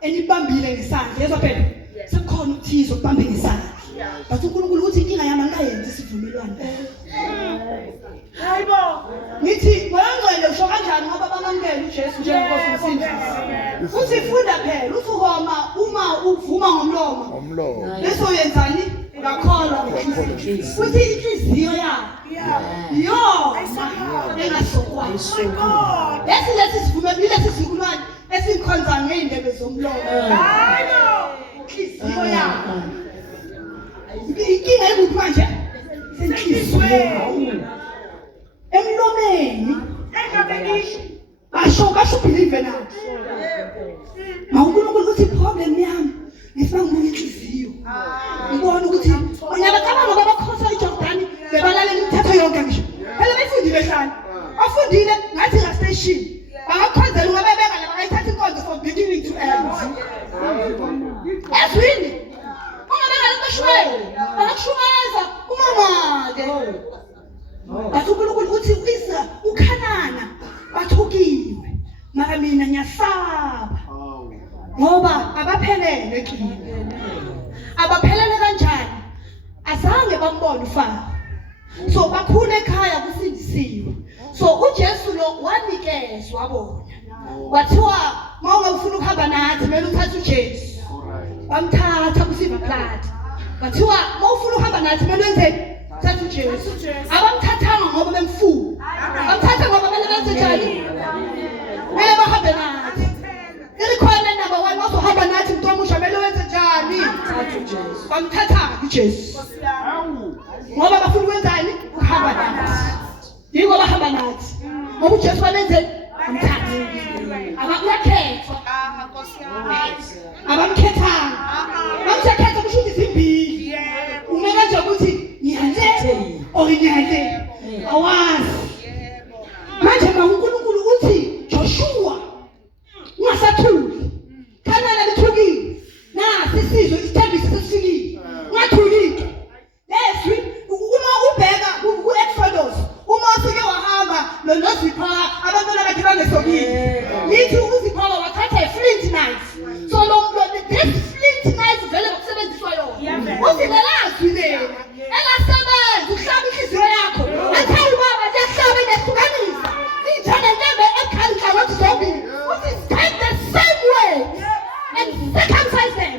Enibambile ngesandla. Yezwa phela. Sekukhona ukuthiza ukubambe ngesandla. But uNkulunkulu uthi inkinga yami angayenzi isivumelwano. Hayibo. Ngithi ngongcwele usho kanjani ngoba bamamkela uJesu njengenkosi nomsindisi. Uthi funda phela uthi uma uvuma ngomlomo. Bese uyenzani? yakholwa inhliziyo uthi inhliziyo yakho engasokwa lesi sivumekile sisikulwane esinkhonza ngeindebe zomlomo inhliziyo yakho inkinga ekuphi manje senhliziyo emlomeni basho believe nathi mawunkulunkulu uthi problem yami ngifuna ngibone inhliziyo ngibona ukuthi unyaka cabanga ngoba bakhosa iJordani bebalale imithetho yonke ngisho phela befundile hlala bafundile ngathi la station bangakhonzela ngoba bengala bayithatha inkonzo from beginning to end ezwini ungabengala bashwele banakushumeza umamade bathi uNkulunkulu uthi isa ukhanana bathukiwe mara mina ngiyasaba ngoba abaphelele kimi abaphelele kanjani azange bambone uFaro so bakhule ekhaya kusindisiwe so uJesu lo wanikezwa wabona wathiwa mawunga ufuna ukuhamba nathi kumele uthathe uJesu bamthatha kusiva plaza wathiwa mawufuna ukuhamba nathi kumele wenzeni uthathe uJesu abamthathanga ngoba bemfuna bamthatha ngoba kumele benze njani kumele bahambe nathi requirement number 1 wazohamba nathi mntu omusha kumele wenze njani bamthatha uJesu ngoba bafuna ukwenzani ukuhamba nathi yingoba bahamba nathi ngoba uJesu walenze amthatha abakuyakhethwa abamkhethanga bamsekhetha kusho ukuthi izimbili umele nje ukuthi ngiyale or ngiyale awazi manje uNkulunkulu uthi Joshua ungasathuli kanana bethukile nasi isizwe isithembiso sesifikile ungathulike leswi uma ubheka ku-Exodus uma usike wahamba noZipha abantwana bakhe bangesokile yithi uZipha wathatha i-flint knife so this flint knife vele ngokusebenziswa yona uzibelazwi lena engasebenzi ukuhlaba inhliziyo yakho athe ubaba ngiyahlaba nehlukanisa injane ntembe ekhalika wathi zombili uthi take the same way and circumcise them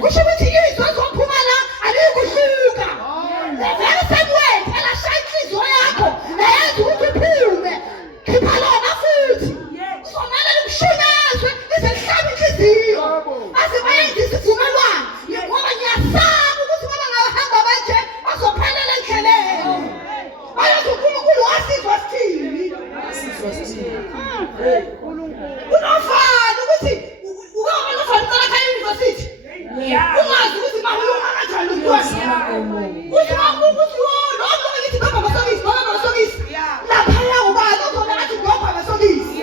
kusho ukuthi izwe zophuma la alikuhluka the very same way phela shaya inhliziyo yakho nayenza ukuthi uphume khipha lona futhi uzomele likushunyezwe lize lihlabe inhliziyo aze bayenze isivumelwano ngoba ngiyasaba ukuthi ngoba ngahamba banje bazophelela endleleni bayazi uNkulunkulu wasizwa sithini unofana ukuthi ukaba nofana ucala khaya university ungazi ukuthi mahuluma kanjani umntwana uthi ukuthi lokho ngithi ngapha basokisi ngoba basokisi laphaya ubani uzona athi ngapha basokisi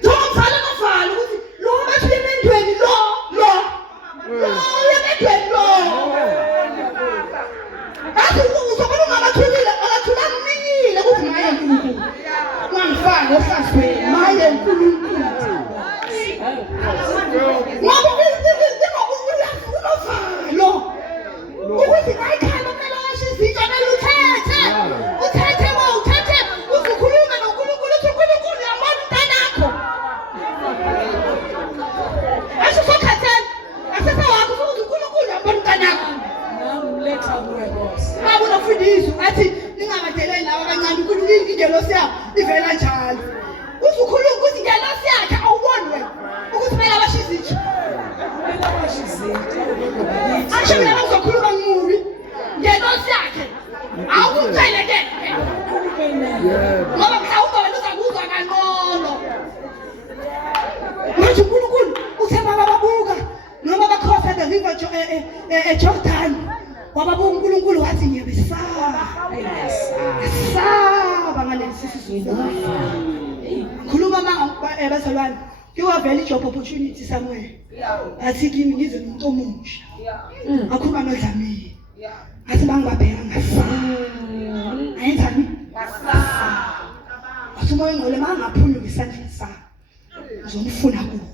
njengoba nofana ukuthi lo bathi emendweni lo emendweni lo athi uzobona ungabathulile akathula mninyile ukuthi maye uNkulunkulu ungangifani ohlazweni maye uNkulunkulu ngoba unovalo ukuthi ngayikhala kumele washo izinto kumele uthethe uzikhulume noNkulunkulu uthi uNkulunkulu uyambona umntanakho asho sokhathela asesewakho ukuthi uNkulunkulu uyambona umntanakho Letha kuwe boss. Ngabe unofundiswa athi ningabadeleli lawa kancane ukuthi ingelosi yakho ivela njalo. Uzukhuluma ukuthi ingelosi yakhe awuboni wena ukuthi kumele abashize ithi. Asho mina uzokhuluma ngomubi. Ingelosi yakhe awukutsheleke. Ngoba mhlawumbe wena uzakuzwa kangcono. Manje uNkulunkulu uthema babuka noma bakhosa the river Jordan. Wababuka uNkulunkulu wathi ngiyabesaba ngalesi sizwe khuluma bazalwane kuyavela job opportunity somewhere athi kimi ngize umuntu omusha akhuluma noDlamini athi bangibabheka ngasaba ayenzani athi moya ngole mangaphunyu ngesandla sami ngizomfuna kuwe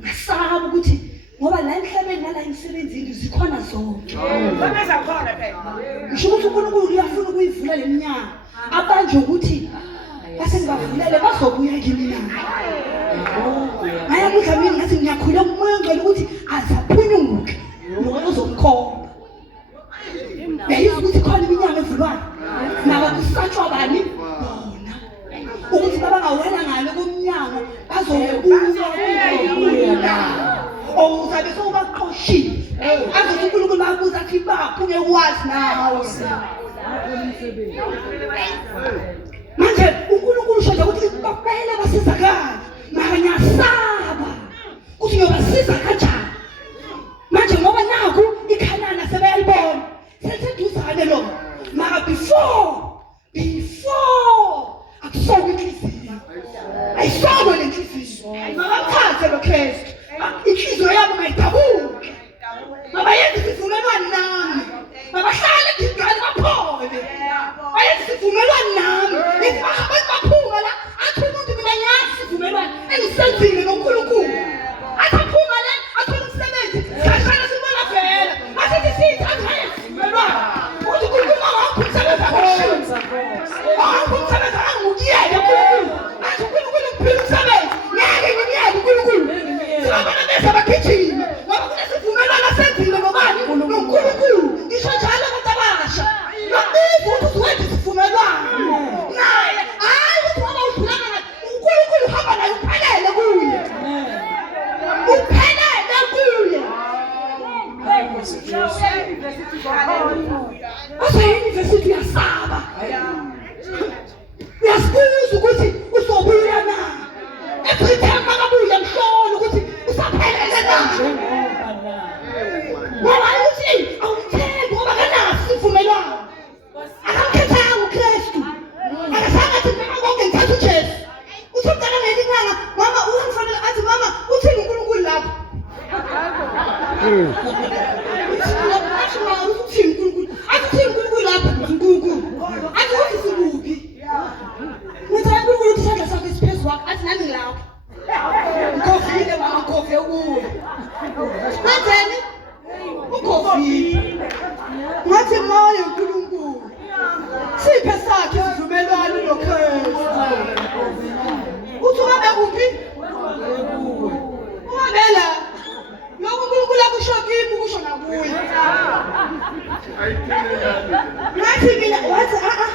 ngasaba ukuthi ngoba la emhlabeni nala emsebenzini zikhona zonke Bameza khona phela. ngisho ukuthi uNkulunkulu uyafuna ukuyivula leminyaka abanje ukuthi base ngibavulele bazobuya kimi na ngaya kuDlamini ngathi ngiyakhula umoya ngicela ukuthi azaphunyuke noma uzomkhomba yayizi ukuthi khona iminyaka evulwayo naba kusatshwa bani bona ukuthi babangawela ngale komnyango bazobuya uzabe sowubaqoshile azothi uNkulunkulu babuza athi baphi ungekwazi nawe manje uNkulunkulu usho nje ukuthi baphela basizakala mara ngiyasaba ukuthi ngiyobasiza kanjani manje ngoba naku iKhanani sebeyalibona seseduzane lo mara before akusonke inhliziyo ayisonke le nhliziyo mabaphathe lo Kristu inhliziyo yabo mayidabuke mabayenze isivumelwano nami mabahlale ngingane baphole bayenze isivumelwano nami ngithi baphuma la athi umuntu mina ngiyazi isivumelwano engisenzile noNkulunkulu athi aphuma la athole umsebenzi kahlala sibona vela asithi sithi athi isivumelwano ukuthi uNkulunkulu angakuphimisela kakhulu angakuphimisela angukuyela uNkulunkulu athi uNkulunkulu ukuphila umsebenzi ngeke ngimyeke uNkulunkulu sibona bese bagijima ngoba kunesivumelwano asenzile ngobani noNkulunkulu ngisho njalo abantu abasha nobiza ukuthi uwenze isivumelwano naye hayi ukuthi ngoba udlulana naye uNkulunkulu uhamba naye uphelele kuye Asa-university uyasaba uyasibuza ukuthi uzobuya na every time makabuya mhlolo ukuthi usaphelele na ngoba ukuthi awuthembi ngoba kanasi isivumelwano akamkhethanga uKristu akasanga athi mina konke ngithatha uJesu uthi umntana ngelinyanga mama uyangifanele athi mama uthini uNkulunkulu lapho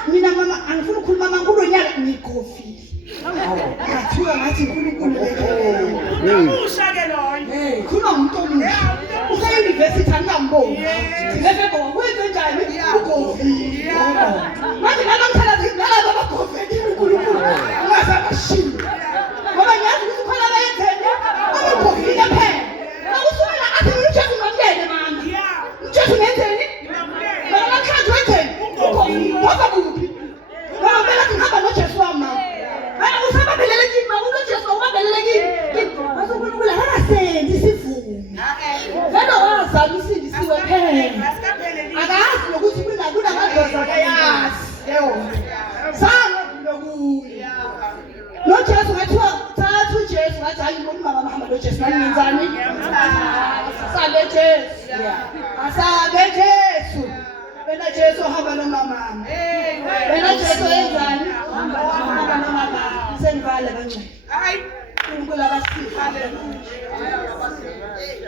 mina mama angifuna ukukhuluma mama kulonyaka ngikofile ngathiwa ngathi uNkulunkulu Namusha ke loyo. khuluma ngumuntu omusha use-university angingamboni ngeke ngoba kwenze njani ukofile manje nalomthalazi nalabo abagofekile uNkulunkulu ungazabashiya ngoba ngiyazi ukuthi khona abayenzeni abagofile phela nakusukela athi uJesu ngamkele mama uJesu ngenzeni namhlanje wenzeni ngoba kuphi ngoba phela ngihamba noJesu wami hayi usababelele kimi mama uJesu ubabelele kimi base uNkulunkulu akasenzi isivumo vele wazama isindisiwe phela akazi nokuthi kunamadlozi akayazi zange kulokuya noJesu ngathiwa thatha uJesu ngathi hayi ngibona umama bahamba noJesu ngiyenzani asabe Jesu wena Jesu hamba nomama wena Jesu yenzani hamba nomama sengivala kancane Hayi. uNkulunkulu akasiza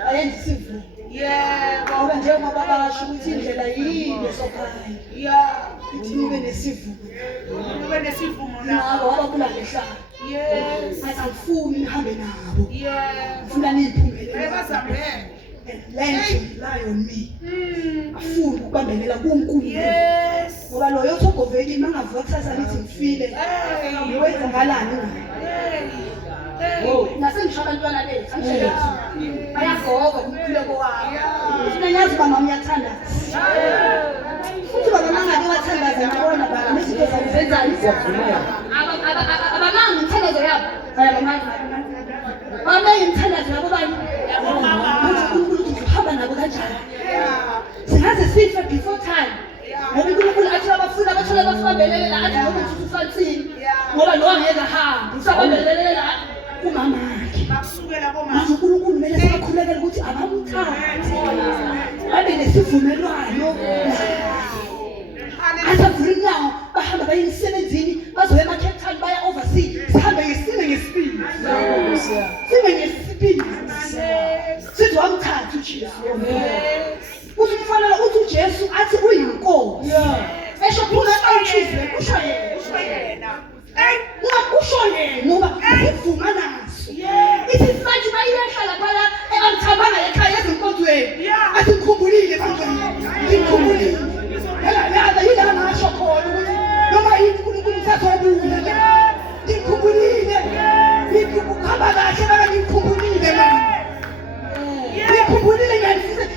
ayenze isivumo Yebo. ngoba njengoba basho ukuthi indlela yini sokhaya ithi nibe nesivumo Ube nesivumo na. nabo wabakula ngehlala Yes. asifuni nihambe nabo Yes. ufuna niyiphumelele Ebazamele. land lie on me afuna ukubambelela kuNkulunkulu Yes. ngoba loyo othogoveli mangavuka kusasa lithi ngifile ngiwenza ngalani ngayo nasengisho abantwana bethu amshelethi bayagoba kumkhuleko wabo ufuna nyazi mama uyathandaza futhi baba mangabe wathandaza ngibona baba nezinto zenzani abamanga umthandazo yabo bayabamanga bamanga umthandazo yabo bani uNkulunkulu uhamba nabo kanjani singaze sife before time ngoba uNkulunkulu athi abafuna abathola abafabelele la athi noma uthi ufathini ngoba lo angeke ahambe usababelele la kumamakhe Bakusukela manje bomama. uNkulunkulu kumele sibakhulekele ukuthi abamthathe babe nesivumelwano asavula inyawo bahamba baye emsebenzini bazoya ema-Cape Town baya oversea sihambe ngesime ngesipidi sithi wamthatha uJesu ngathi uyinkosi. Esho phuma awuchize usho yena. Usho yena. Usho yena ngoba uvuma naso. Ithi manje bayihlala phela engathambanga ekhaya ezinkonzweni. Asikhumbulile kanjani? Ngikhumbulile. Yala yila ngasho khona ukuthi noma yini uNkulunkulu usazobula la. Ngikhumbulile. Ngikukhamba kahle baka ngikhumbulile mama. Ngikhumbulile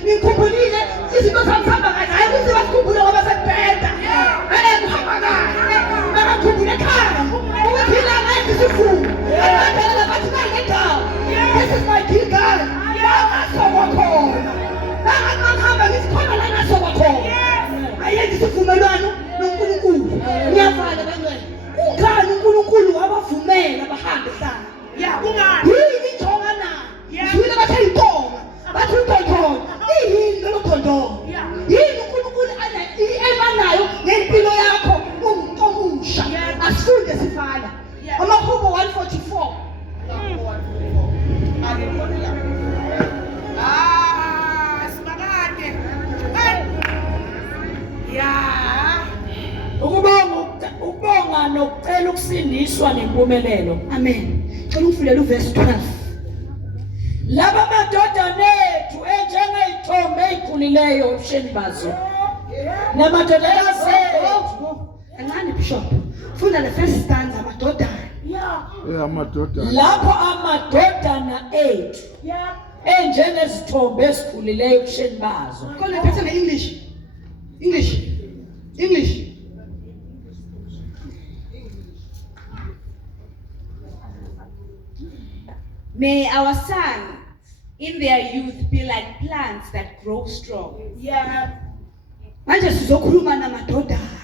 ngikhumbulile izinto zami kahle hayi ukuthi bakhumbule ngoba sekubheda. Kuhamba kahle. Bakhumbule ekhaya. Ukuthi la ngeke sifunde. Abadala bathi nangendawo. This is my Gilgal. Langasokwa khona. Langahamba ngisikhona langasokwa khona. Ayenzi isivumelwano noNkulunkulu. Ngiyavala bangcwele. Ungani uNkulunkulu wabavumela bahambe sana? Kungani? Yini injonga nayo? Yini abathe intonga? Bathi uDodona. Yini lo Dodona? Yini uNkulunkulu emanayo ngempilo yakho umuntu omusha? Asifunde sifana. Amahubo 144. Sibakade. Ukubonga nokucela ukusindiswa nempumelelo. Amen. Cela ungifulele uverse 12. Laba madodana ethu enjengezithombe ezikhululeyo ebusheni bazo. Namadodana ethu. Kancane Bishop. Funda le first stanza amadodana. Amadoda. Lapho amadodana ethu enjengezithombe ezikhululeyo ebusheni bazo. Kona phethe ngeEnglish. English. May our sons in their youth be like plants that grow strong. Manje sizokhuluma namadodana.